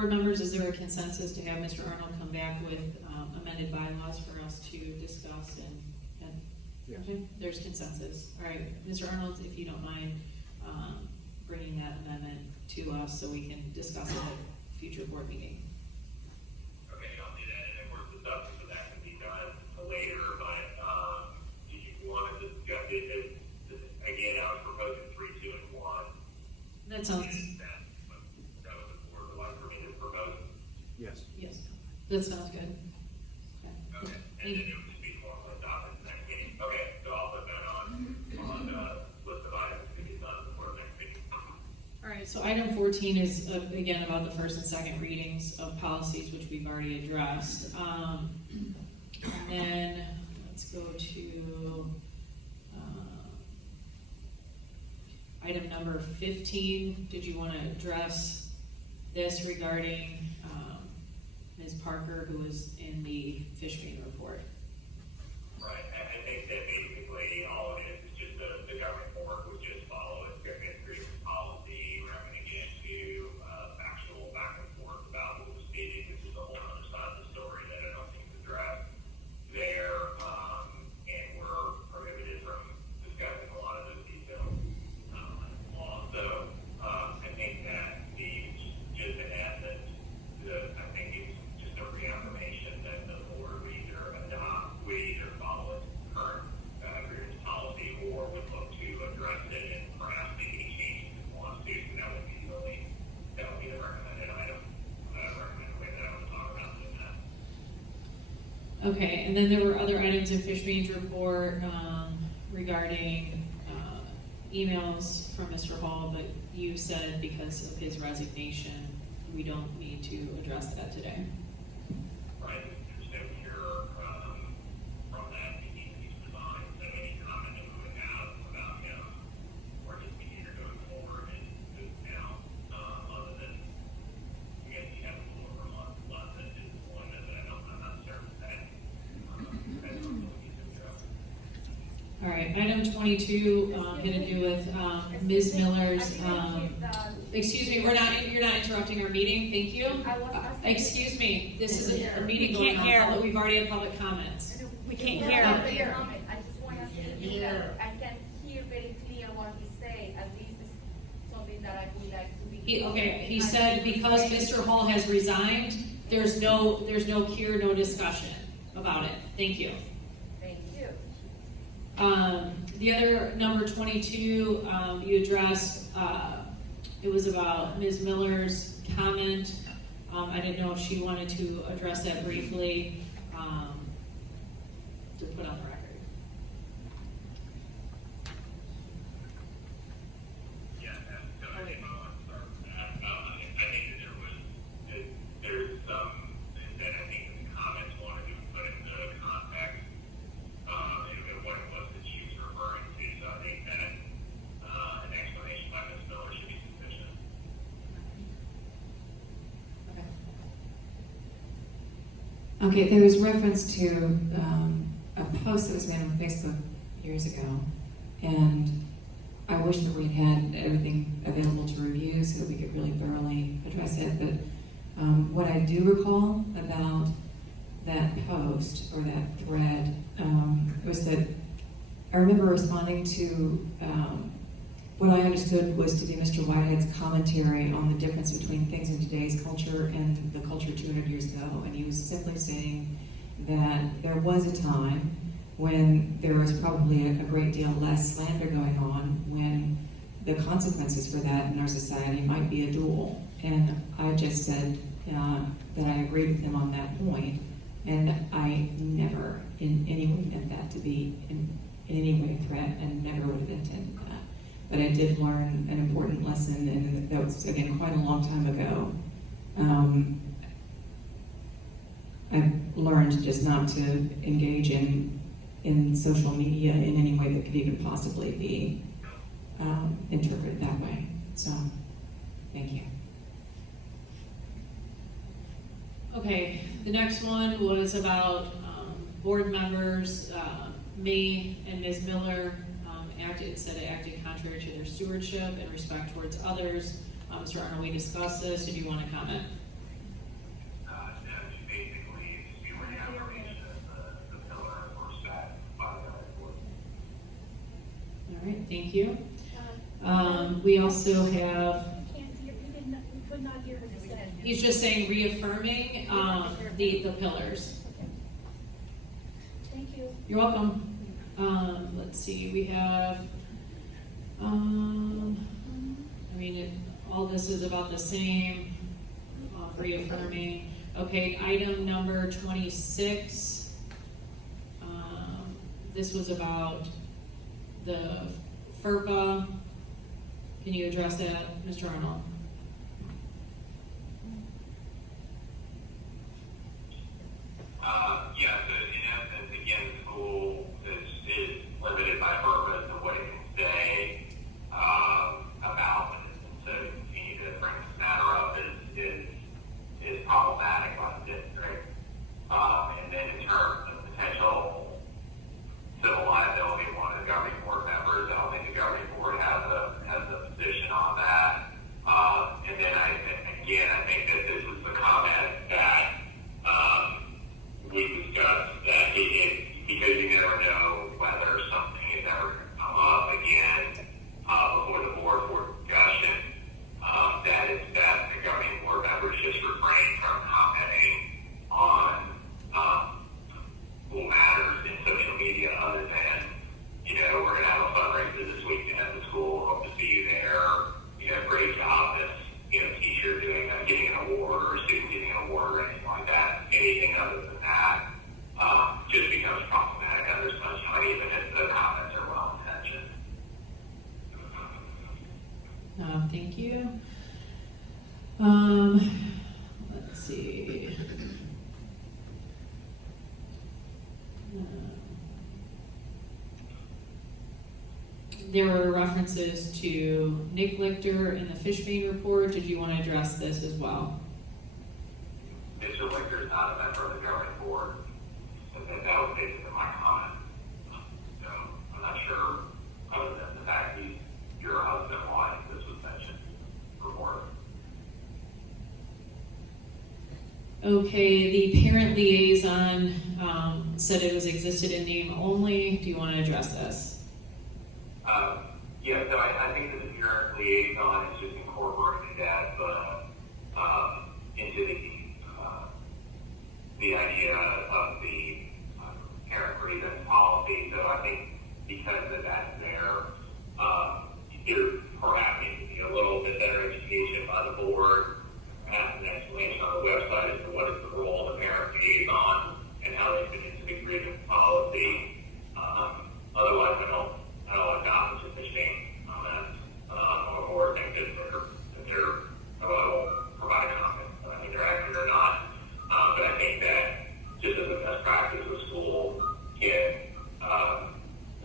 Board members, is there a consensus to have Mr. Arnold come back with amended bylaws for us to discuss and Yes. okay, there's consensus. All right, Mr. Arnold, if you don't mind bringing that amendment to us so we can discuss it at a future board meeting. Okay, I'll do that, and of course, the substance of that can be done later, but, do you want to discuss it, again, I was proposing 3, 2, and 1. That sounds, That was the board would like for me to propose. Yes. yes, that sounds good. Okay, and Thank then you. it would just be formally adopted the next meeting. Okay, so I'll put that on list of items to be done before the next meeting. All right, so item 14 is, again, about the first and second readings of policies, which we've already addressed. And then, let's go to item number 15. Did you want to address this regarding Ms. Parker, who was in the fish meeting report? Right, I think that basically all it is just the government board would just follow its grievance policy, rather than get into factual back and forth about what was stated, which is a whole other side of the story that I don't think is addressed there, and we're prohibited from discussing a lot of those details law. So I think that just in essence, I think it's just a reaffirmation that the board would either adopt, would either follow its current grievance policy, or would look to address it and perhaps make any changes if it wants to. So that would be the recommended item. Recommended way that I would talk about doing that. Okay, and then there were other items in fish meetings report regarding emails from Mr. Hall, but you said because of his resignation, we don't need to address that today. Right, there's no cure from that. He's resigned. So any comment that we would have about him or his behavior going forward is good now, other than, I guess he has a little over a month left in his employment, but I'm not certain that that's something we can address. All right, item 22 had to do with Ms. Miller's, excuse me, you're not interrupting our meeting, thank you. Excuse me, this is a meeting going on, we've already had public comments. We can't hear. I just want to say that I can hear very clear what he say, and this is something that I would like to be. He said because Mr. Hall has resigned, there's no cure, no discussion about it, thank you. Thank you. The other number 22, you addressed, it was about Ms. Miller's comment. I didn't know if she wanted to address that briefly, to put on the record. Yeah, so I think I want to start with that. I think that there's some, that I think the comments wanted to put into context, and what it was that she was referring to. So I think that an explanation by Ms. Miller should be sufficient. Okay, there was reference to a post that was made on Facebook years ago, and I wish that we'd had everything available to review so that we could really thoroughly address it, but what I do recall about that post or that thread was that I remember responding to what I understood was to be Mr. Whitehead's commentary on the difference between things in today's culture and the culture 200 years ago. And he was simply saying that there was a time when there was probably a great deal less slander going on, when the consequences for that in our society might be a duel. And I just said that I agreed with him on that point, and I never in any way meant that to be in any way a threat, and never would have intended that. But I did learn an important lesson, and that was, again, quite a long time ago. I learned just not to engage in social media in any way that could even possibly be interpreted that way. So, thank you. Okay, the next one was about board members, me and Ms. Miller acted contrary to their stewardship and respect towards others. Mr. Arnold, we discussed this. Did you want to comment? thank you. We also have, Can't hear, we could not hear what you said. he's just saying reaffirming, the pillars. Thank you. You're welcome. Let's see, we have, all this is about the same, reaffirming. Okay, item number 26. This was about the FERPA. Can you address that, Mr. Arnold? Yeah, so in essence, again, the school is limited by purpose of what it can say about it. And so to continue to bring this matter up is problematic on the district. And then in terms of potential civil liability of one of the governing board members, I don't think the governing board has a position on that. And then I think that this is the comment that we discussed that because you never know whether something is ever going to come up again before the board for discussion, that it's best the governing board members just refrain from commenting on school matters in social media other than, we're going to have a fundraiser this weekend at the school, hope to see you there, great job, this, teacher getting an award or a student getting an award or anything like that. Anything other than that just becomes problematic under as much time, even if the comments are well intentioned. Thank you. Let's see. There were references to Nick Lichter in the Fishbane report. Did you want to address this as well? Mr. Lichter is not a member of the governing board, and that was basically my comment. So I'm not sure, other than the fact he's your husband, why this was mentioned before. Okay, the parent liaison said it was existed in name only. Do you want to address this? Yeah, so I think that the parent liaison is just incorporated as into the idea of the parent grievance policy. So I think because of that's there, there perhaps needs to be a little bit better education by the board, perhaps an explanation on the website as to what is the role of the parent liaison and how they fit into the grievance policy. Otherwise, I don't adopt the Fishbane comments or think that they're I won't provide a comment. I think they're accurate or not. But I think that just as a best practice, the school can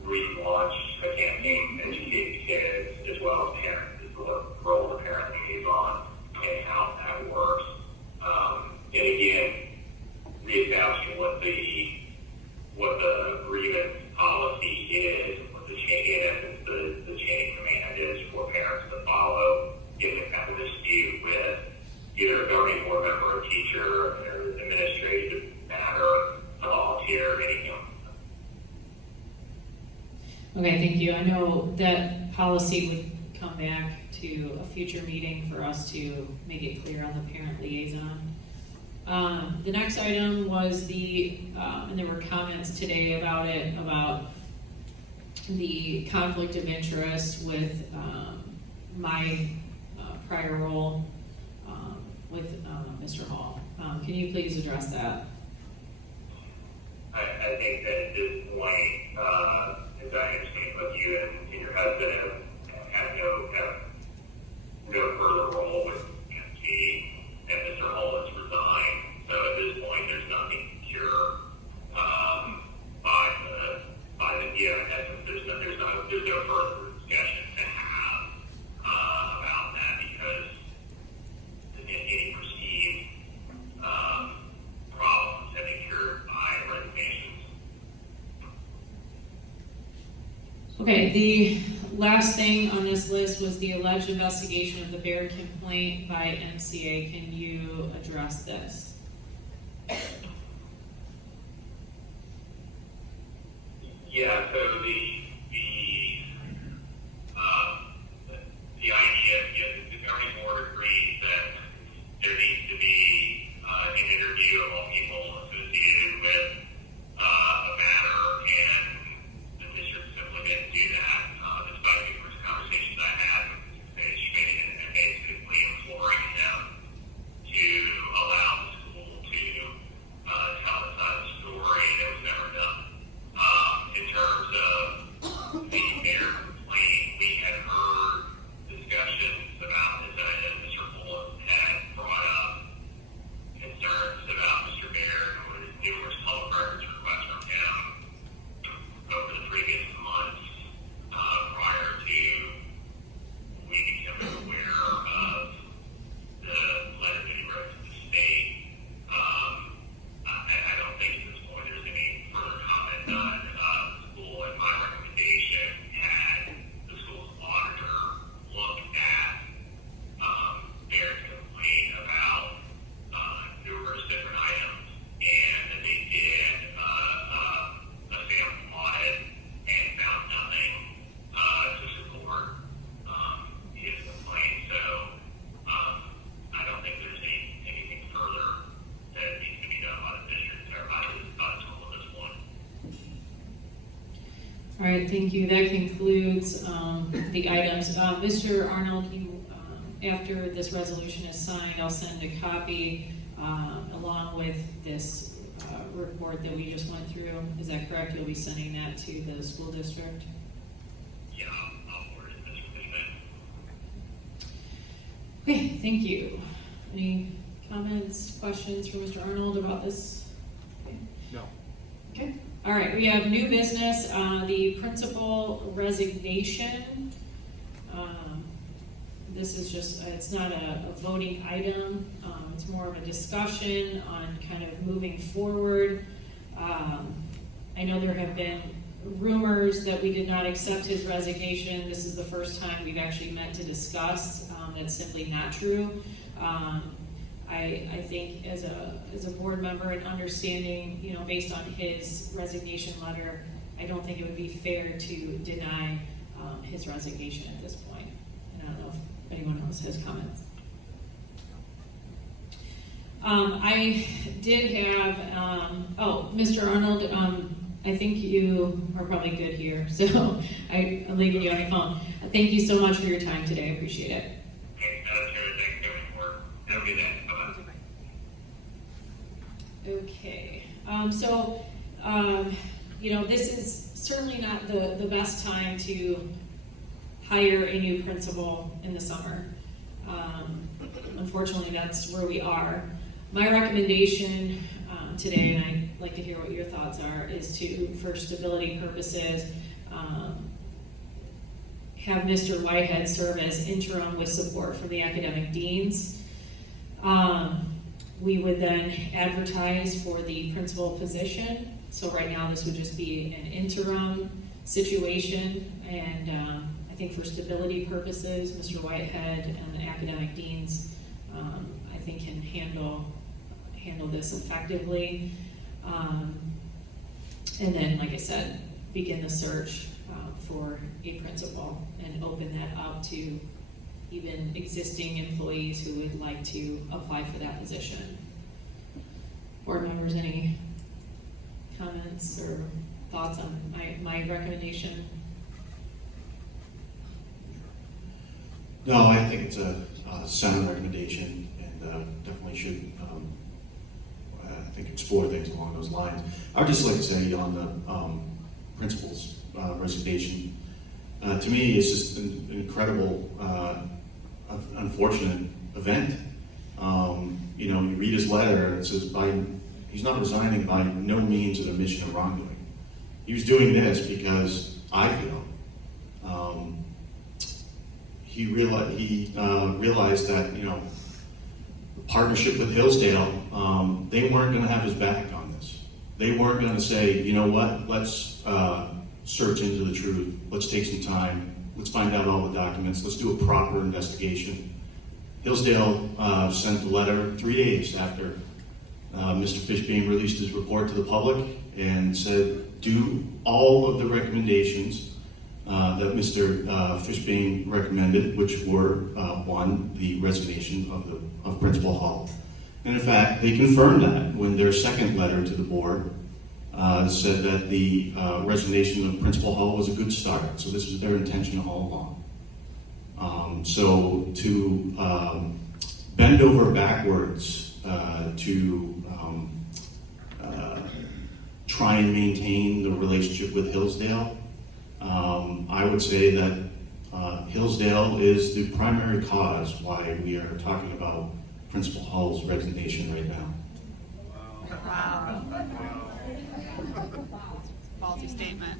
relaunch a campaign to educate kids as well as parents as to what the role of the parent liaison and how that works. And again, reestablishing what the grievance policy is, what the chain of command is for parents to follow if they have a dispute with either a governing board member, a teacher, or an administrative matter, a volunteer, anything else. Okay, thank you. I know that policy would come back to a future meeting for us to make it clear on the parent liaison. The next item was and there were comments today about it, about the conflict of interest with my prior role with Mr. Hall. Can you please address that? I think that at this point, as I understand both you and your husband have no further role with MT, and Mr. Hall has resigned. So at this point, there's nothing secure in essence, there's no further discussion to have about that because any perceived problems have been cured by resignations. Okay, the last thing on this list was the alleged investigation of the bear complaint by MCA. Can you address this? Yeah, so been done, the school, and my recommendation had the school's auditor look at their complaint about numerous different items, and they did a sample audit and found nothing to support his complaint. So I don't think there's anything further that needs to be done by the district or by the school at this point. All right, thank you. That concludes the items. Mr. Arnold, after this resolution is signed, I'll send a copy along with this report that we just went through. Is that correct? You'll be sending that to the school district? Yeah, I'll forward it to Mr. Fishman. Okay, thank you. Any comments, questions for Mr. Arnold about this? Okay. No. Okay. All right, we have new business, the principal resignation. This is just, it's not a voting item. It's more of a discussion on kind of moving forward. I know there have been rumors that we did not accept his resignation. This is the first time we've actually met to discuss. That's simply not true. I think as a board member and understanding, based on his resignation letter, I don't think it would be fair to deny his resignation at this point. And I don't know if anyone else has comments. I did have, Mr. Arnold, I think you are probably good here, so I'm leaving you on the phone. Thank you so much for your time today. I appreciate it. Okay, Chair, thanks for your work. Have a good day. Bye-bye. Okay, this is certainly not the best time to hire a new principal in the summer. Unfortunately, that's where we are. My recommendation today, and I'd like to hear what your thoughts are, is to, for stability purposes, have Mr. Whitehead serve as interim with support from the academic deans. We would then advertise for the principal position. So right now this would just be an interim situation, and I think for stability purposes, Mr. Whitehead and the academic deans, I think can handle this effectively. And then, like I said, begin the search for a principal and open that up to even existing employees who would like to apply for that position. Board members, any comments or thoughts on my recommendation? No, I think it's a sound recommendation, and definitely should, I think, explore things along those lines. I would just like to say on the principal's resignation, to me, it's just an incredible, unfortunate event. You read his letter, and it says he's not resigning by no means of the mission of wrongdoing. He was doing this because I feel he realized that the partnership with Hillsdale, they weren't going to have his back on this. They weren't going to say, you know what, let's search into the truth. Let's take some time. Let's find out all the documents. Let's do a proper investigation. Hillsdale sent a letter 3 days after Mr. Fishbein released his report to the public and said, do all of the recommendations that Mr. Fishbein recommended, which were, one, the resignation of Principal Hall. And in fact, they confirmed that when their second letter to the board said that the resignation of Principal Hall was a good start. So this was their intention all along. So to bend over backwards to try and maintain the relationship with Hillsdale, I would say that Hillsdale is the primary cause why we are talking about Principal Hall's resignation right now. Wow. Ballsy statement.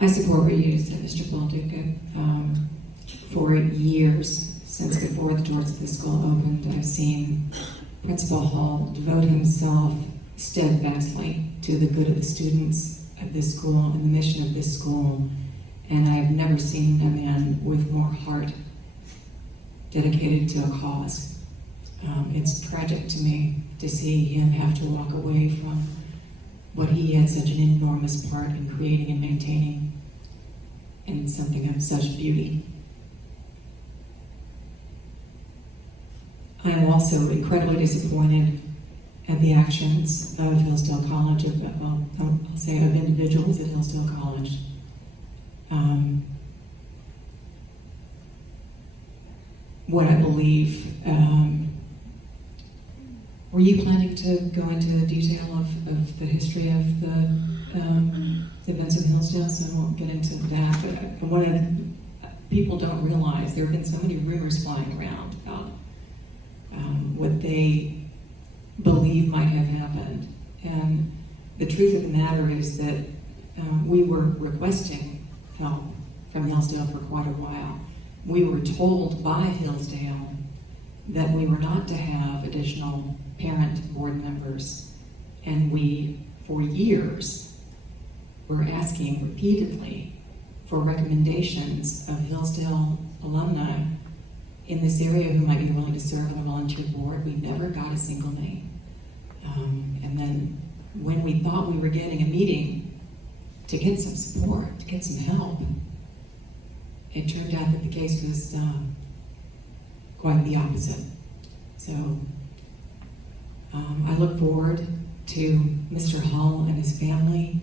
I support what you said, Mr. Balduca. for years, since before the doors of the school opened, I've seen Principal Hall devote himself steadfastly to the good of the students of this school and the mission of this school. And I've never seen a man with more heart dedicated to a cause. It's tragic to me to see him have to walk away from what he had such an enormous part in creating and maintaining, and something of such beauty. I am also incredibly disappointed at the actions of Hillsdale College, I'll say of individuals at Hillsdale College. What I believe, were you planning to go into the detail of the history of the events in Hillsdale? So I won't get into that, but what people don't realize, there have been so many rumors flying around about what they believe might have happened. And the truth of the matter is that we were requesting help from Hillsdale for quite a while. We were told by Hillsdale that we were not to have additional parent board members, and we, for years, were asking repeatedly for recommendations of Hillsdale alumni in this area who might be willing to serve on a volunteer board. We never got a single name. And then when we thought we were getting a meeting to get some support, to get some help, it turned out that the case was quite the opposite. So I look forward to Mr. Hall and his family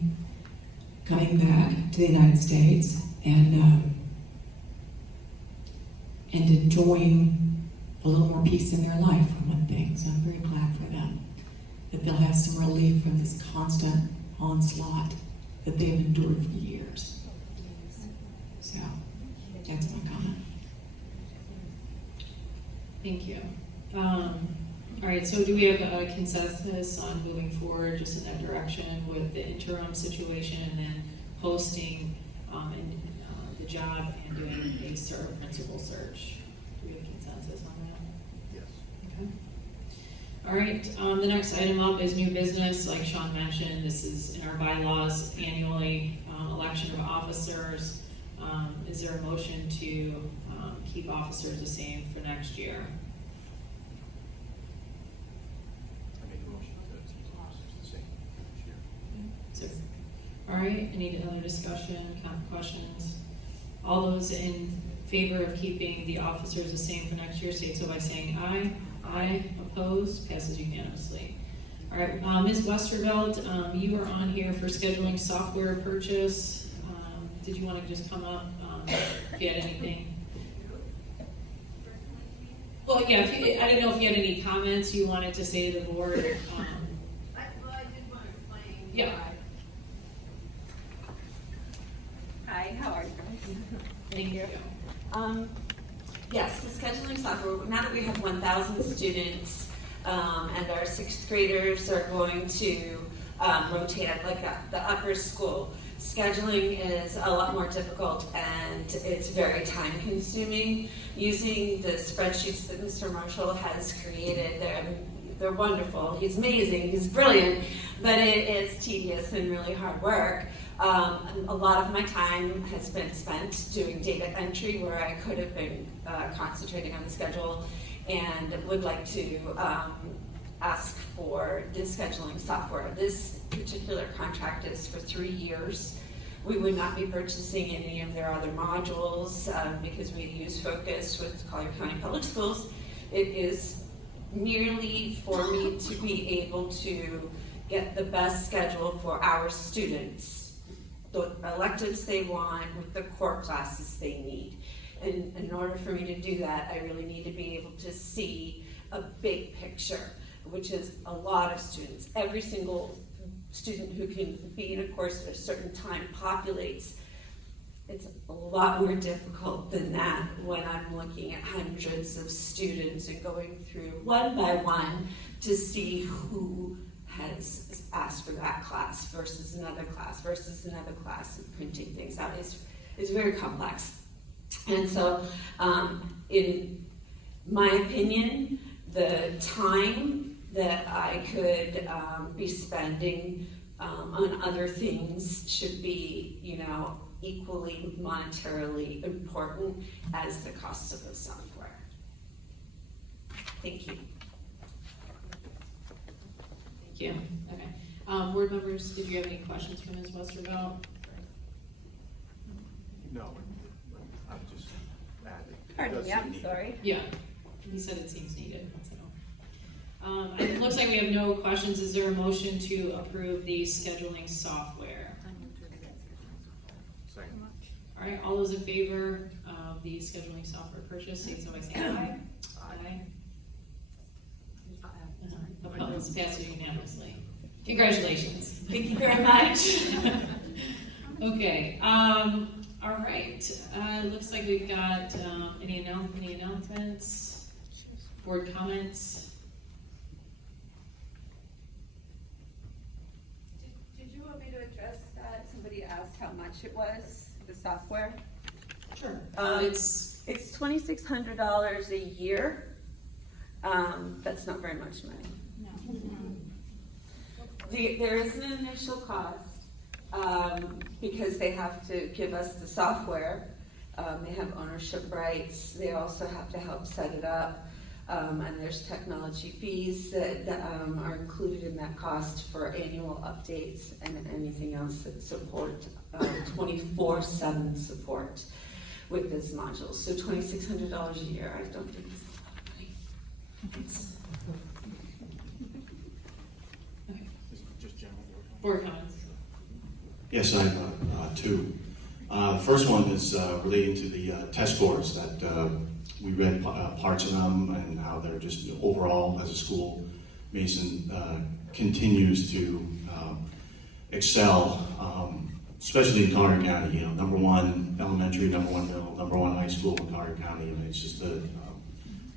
coming back to the United States and enjoying a little more peace in their life, for one thing. So I'm very glad for them that they'll have some relief from this constant onslaught that they've endured for years. So that's my comment. Thank you. All right, so do we have a consensus on moving forward just in that direction with the interim situation and then posting the job and doing a principal search? Do we have consensus on that? Yes. Okay. All right, the next item up is new business. Like Sean mentioned, this is in our bylaws annually, election of officers. Is there a motion to keep officers the same for next year? I make a motion to keep officers the same this year. All right, any other discussion, questions? All those in favor of keeping the officers the same for next year, say so by saying aye. Aye. Opposed? Passes unanimously. All right, Ms. Westerveld, you were on here for scheduling software purchase. Did you want to just come up if you had anything? Well, yeah, I didn't know if you had any comments you wanted to say to the board. I did want to explain. Yeah. Hi, how are you guys? Thank you. Yes, the scheduling software, now that we have 1,000 students and our sixth graders are going to rotate at like the upper school, scheduling is a lot more difficult and it's very time consuming. Using the spreadsheets that Mr. Marshall has created, they're wonderful. He's amazing, he's brilliant, but it's tedious and really hard work. A lot of my time has been spent doing data entry where I could have been concentrating on the schedule, and would like to ask for this scheduling software. This particular contract is for 3 years. We would not be purchasing any of their other modules because we use Focus with Collier County Public Schools. It is merely for me to be able to get the best schedule for our students, the electives they want with the core classes they need. And in order for me to do that, I really need to be able to see a big picture, which is a lot of students. Every single student who can be in a course at a certain time populates. It's a lot more difficult than that when I'm looking at hundreds of students and going through one by one to see who has asked for that class versus another class and printing things out. It's very complex. And so, in my opinion, the time that I could be spending on other things should be, equally monetarily important as the cost of the software. Thank you. Thank you. Okay. Board members, did you have any questions for Ms. Westervelt? No, I'm just adding. Pardon me, I'm sorry. Yeah, he said it seems needed, so. It looks like we have no questions. Is there a motion to approve the scheduling software? Second. All right, all those in favor of the scheduling software purchase, say so by saying aye. Aye. Opposed, passes unanimously. Congratulations. Thank you very much. Okay, all right, looks like we've got, any announcements? Board comments? Did you want me to address that? Somebody asked how much it was, the software? Sure. It's $2,600 a year. That's not very much money. There is an initial cost because they have to give us the software. They have ownership rights. They also have to help set it up. And there's technology fees that are included in that cost for annual updates and anything else that support 24/7 support with this module. So $2,600 a year, I don't think it's a lot of money. Thanks. Just general Board comments? Yes, I have two. The first one is relating to the test scores that we read parts of them and how they're just overall as a school, Mason continues to excel, especially in Collier County. Number one elementary, number one middle, number one high school in Collier County. I mean, it's just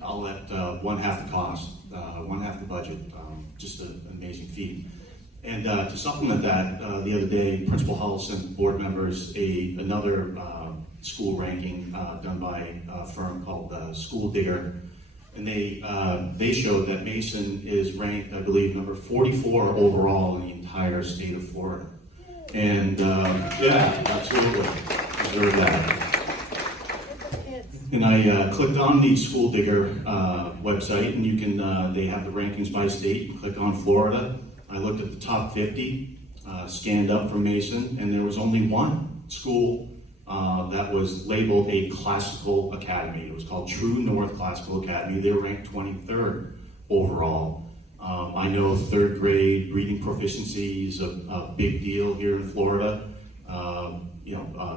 I'll let one half the cost, one half the budget. Just an amazing feat. And to supplement that, the other day, Principal Hull sent board members another school ranking done by a firm called School Digger, and they showed that Mason is ranked, I believe, number 44 overall in the entire state of Florida. And yeah, absolutely, deserve that. And I clicked on the School Digger website, and you can they have the rankings by state. You click on Florida. I looked at the top 50, scanned up from Mason, and there was only one school that was labeled a classical academy. It was called True North Classical Academy. They were ranked 23rd overall. I know third grade reading proficiency is a big deal here in Florida.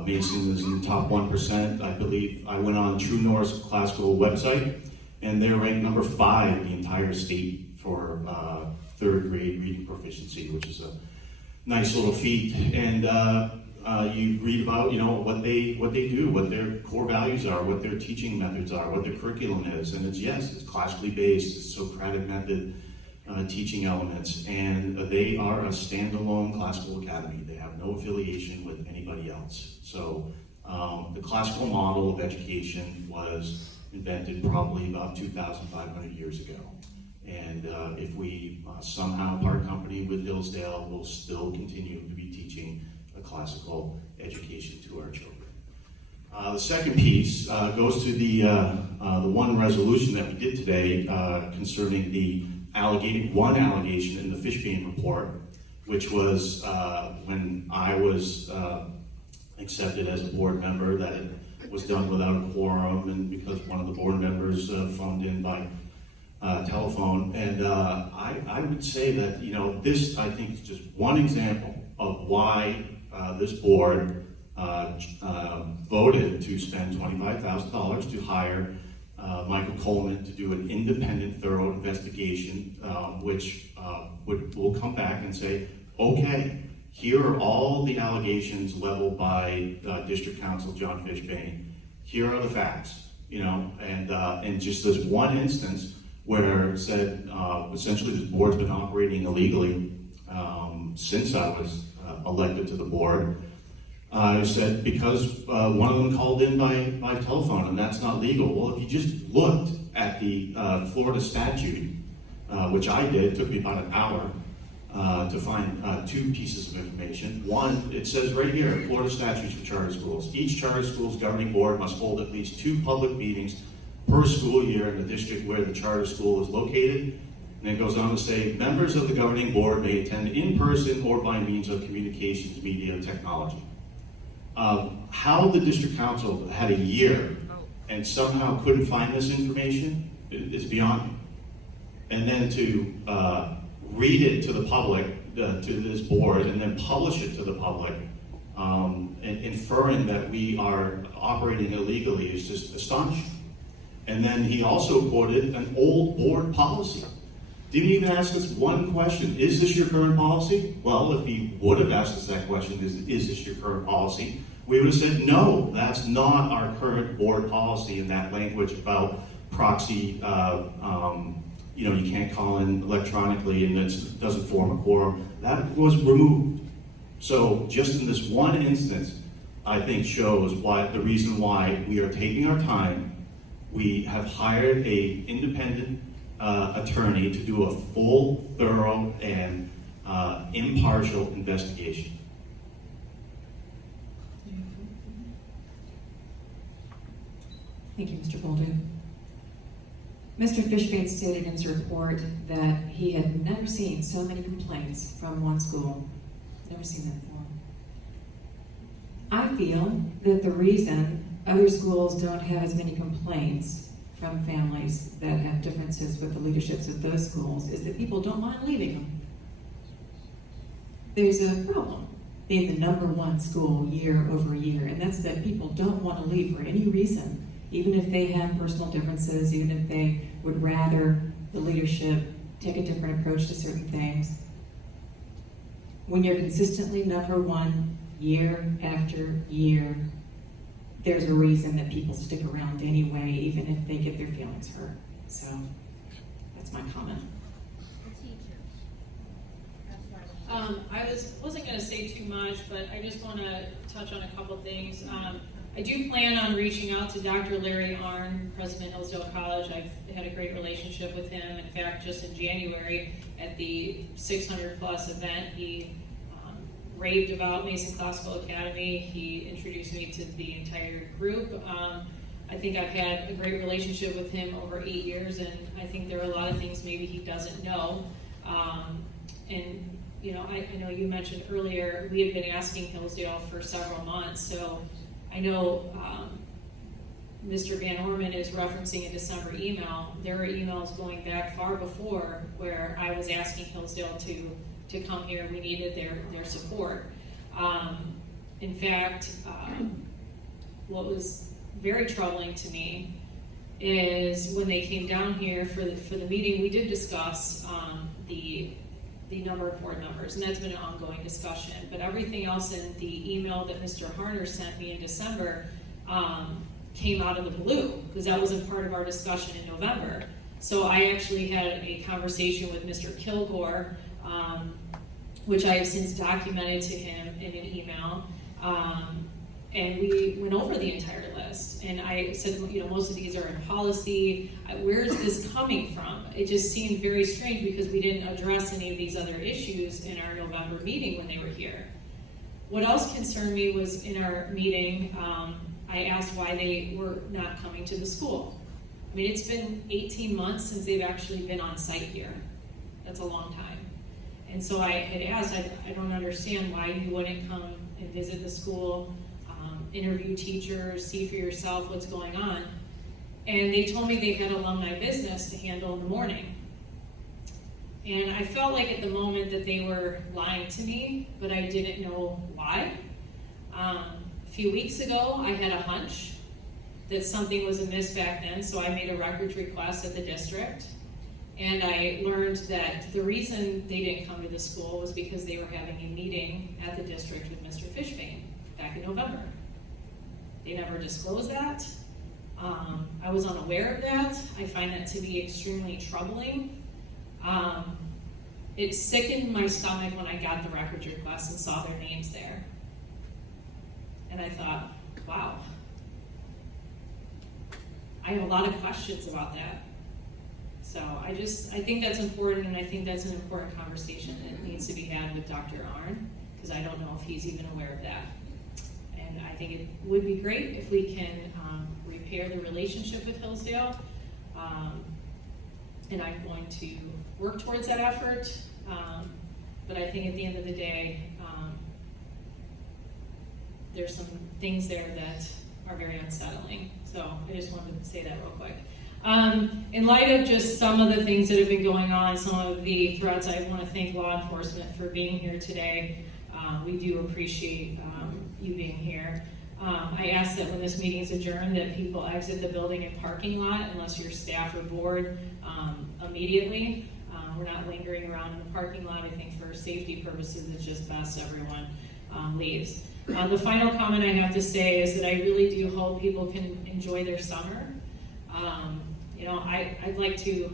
Mason is in the top 1%. I believe I went on True North's classical website, and they're ranked number 5 in the entire state for third grade reading proficiency, which is a nice little feat. And you read about what they do, what their core values are, what their teaching methods are, what their curriculum is, and it's classically based, it's Socratic method teaching elements, and they are a standalone classical academy. They have no affiliation with anybody else. So the classical model of education was invented probably about 2,500 years ago. And if we somehow part company with Hillsdale, we'll still continue to be teaching a classical education to our children. The second piece goes to the one resolution that we did today concerning the one allegation in the Fishbein report, which was when I was accepted as a board member, that it was done without a quorum, and because one of the board members phoned in by telephone. And I would say that this, I think, is just one example of why this board voted to spend $25,000 to hire Michael Coleman to do an independent, thorough investigation, which will come back and say, okay, here are all the allegations leveled by District Counsel John Fishbein. Here are the facts, and just this one instance where it said essentially this board's been operating illegally since I was elected to the board. Said because one of them called in by telephone, and that's not legal. Well, if you just looked at the Florida statute, which I did, it took me about an hour to find two pieces of information. One, it says right here, Florida statutes for charter schools. Each charter school's governing board must hold at least 2 public meetings per school year in the district where the charter school is located. And it goes on to say, members of the governing board may attend in person or by means of communications, media, and technology. How the district council had a year and somehow couldn't find this information is beyond me. And then to read it to the public, to this board, and then publish it to the public, and inferring that we are operating illegally is just astonishing. And then he also quoted an old board policy. Didn't even ask us one question. Is this your current policy? Well, if he would have asked us that question, is this your current policy? We would have said, no, that's not our current board policy in that language about proxy, you can't call in electronically and it doesn't form a quorum. That was removed. So just in this one instance, I think shows the reason why we are taking our time. We have hired an independent attorney to do a full, thorough, and impartial investigation. Thank you, Mr. Bolden. Mr. Fishbane stated in his report that he had never seen so many complaints from one school. Never seen that before. I feel that the reason other schools don't have as many complaints from families that have differences with the leaderships of those schools is that people don't mind leaving them. There's a problem being the #1 school year over year, and that's that people don't want to leave for any reason, even if they have personal differences, even if they would rather the leadership take a different approach to certain things. When you're consistently #1 year after year, there's a reason that people stick around anyway, even if they get their feelings hurt. So that's my comment. I wasn't going to say too much, but I just want to touch on a couple things. I do plan on reaching out to Dr. Larry Arnn, President Hillsdale College. I've had a great relationship with him. In fact, just in January at the 600 plus event, he raved about Mason Classical Academy. He introduced me to the entire group. I think I've had a great relationship with him over 8 years, and I think there are a lot of things maybe he doesn't know. I know you mentioned earlier, we had been asking Hillsdale for several months, so I know Mr. Van Orman is referencing a December email. There are emails going back far before where I was asking Hillsdale to come here. We needed their support. In fact, what was very troubling to me is when they came down here for the meeting, we did discuss the number of board members, and that's been an ongoing discussion. But everything else in the email that Mr. Harner sent me in December came out of the blue, because that wasn't part of our discussion in November. So I actually had a conversation with Mr. Kilgore, which I have since documented to him in an email, and we went over the entire list. And I said, most of these are in policy. Where is this coming from? It just seemed very strange because we didn't address any of these other issues in our November meeting when they were here. What else concerned me was in our meeting, I asked why they were not coming to the school. I mean, it's been 18 months since they've actually been on site here. That's a long time. And so I had asked, I don't understand why you wouldn't come and visit the school, interview teachers, see for yourself what's going on. And they told me they had alumni business to handle in the morning. And I felt like at the moment that they were lying to me, but I didn't know why. A few weeks ago, I had a hunch that something was amiss back then, so I made a records request at the district. And I learned that the reason they didn't come to the school was because they were having a meeting at the district with Mr. Fishbane back in November. They never disclosed that. I was unaware of that. I find that to be extremely troubling. It sickened my stomach when I got the records request and saw their names there. And I thought, wow, I have a lot of questions about that. So I think that's important, and I think that's an important conversation that needs to be had with Dr. Arnn, because I don't know if he's even aware of that. And I think it would be great if we can repair the relationship with Hillsdale. And I'm going to work towards that effort. But I think at the end of the day, there's some things there that are very unsettling. So I just wanted to say that real quick. In light of just some of the things that have been going on, some of the threats, I want to thank law enforcement for being here today. We do appreciate you being here. I ask that when this meeting is adjourned that people exit the building and parking lot unless you're staff or board immediately. We're not lingering around in the parking lot. I think for safety purposes, it's just best everyone leaves. The final comment I have to say is that I really do hope people can enjoy their summer. I'd like to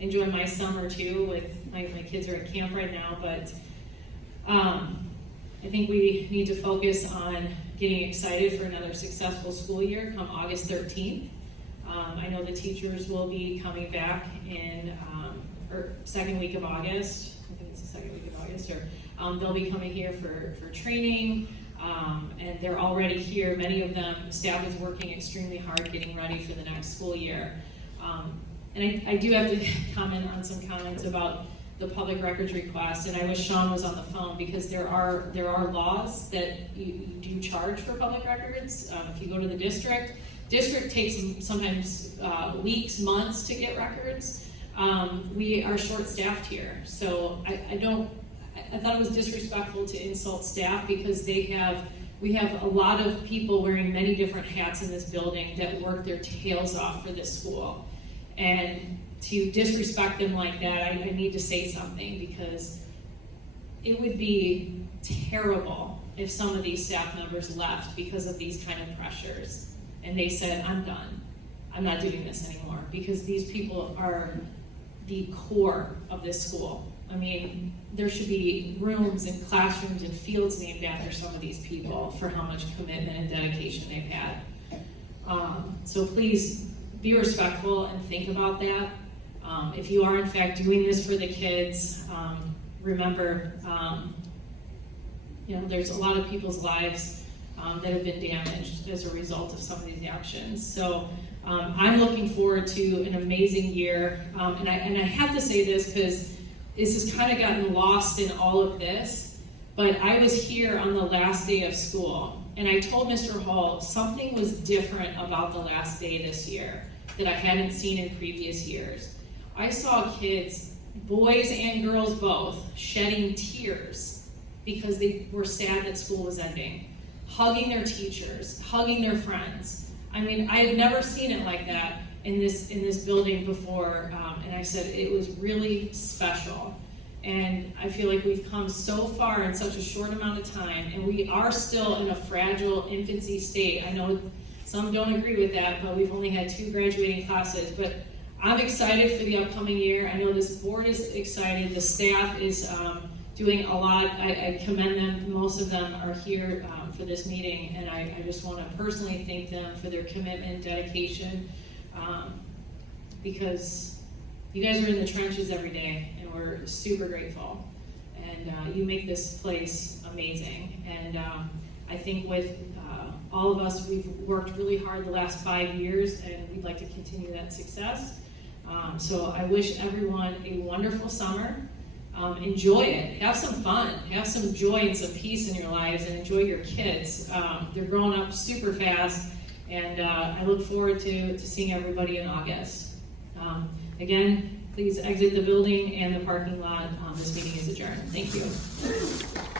enjoy my summer too. With my kids are at camp right now, but I think we need to focus on getting excited for another successful school year come August 13th. I know the teachers will be coming back in second week of August. I think it's the second week of August, or they'll be coming here for training. And they're already here. Many of them, staff is working extremely hard getting ready for the next school year. And I do have to comment on some comments about the public records request, and I wish Sean was on the phone, because there are laws that you do charge for public records. If you go to the district takes sometimes weeks, months to get records. We are short-staffed here, so I thought it was disrespectful to insult staff, because we have a lot of people wearing many different hats in this building that work their tails off for this school. And to disrespect them like that, I need to say something, because it would be terrible if some of these staff members left because of these kind of pressures. And they said, I'm done. I'm not doing this anymore, because these people are the core of this school. I mean, there should be rooms and classrooms and fields named after some of these people for how much commitment and dedication they've had. So please be respectful and think about that. If you are in fact doing this for the kids, remember, there's a lot of people's lives that have been damaged as a result of some of these actions. So I'm looking forward to an amazing year. And I have to say this because this has kind of gotten lost in all of this, but I was here on the last day of school, and I told Mr. Hall something was different about the last day this year that I hadn't seen in previous years. I saw kids, boys and girls both, shedding tears because they were sad that school was ending, hugging their teachers, hugging their friends. I mean, I had never seen it like that in this building before, and I said it was really special. And I feel like we've come so far in such a short amount of time, and we are still in a fragile infancy state. I know some don't agree with that, but we've only had 2 graduating classes. But I'm excited for the upcoming year. I know this board is excited. The staff is doing a lot. I commend them. Most of them are here for this meeting, and I just want to personally thank them for their commitment and dedication, because you guys are in the trenches every day, and we're super grateful. And you make this place amazing. And I think with all of us, we've worked really hard the last 5 years, and we'd like to continue that success. So I wish everyone a wonderful summer. Enjoy it. Have some fun. Have some joy and some peace in your lives, and enjoy your kids. They're growing up super fast, and I look forward to seeing everybody in August. Again, please exit the building and the parking lot. This meeting is adjourned. Thank you.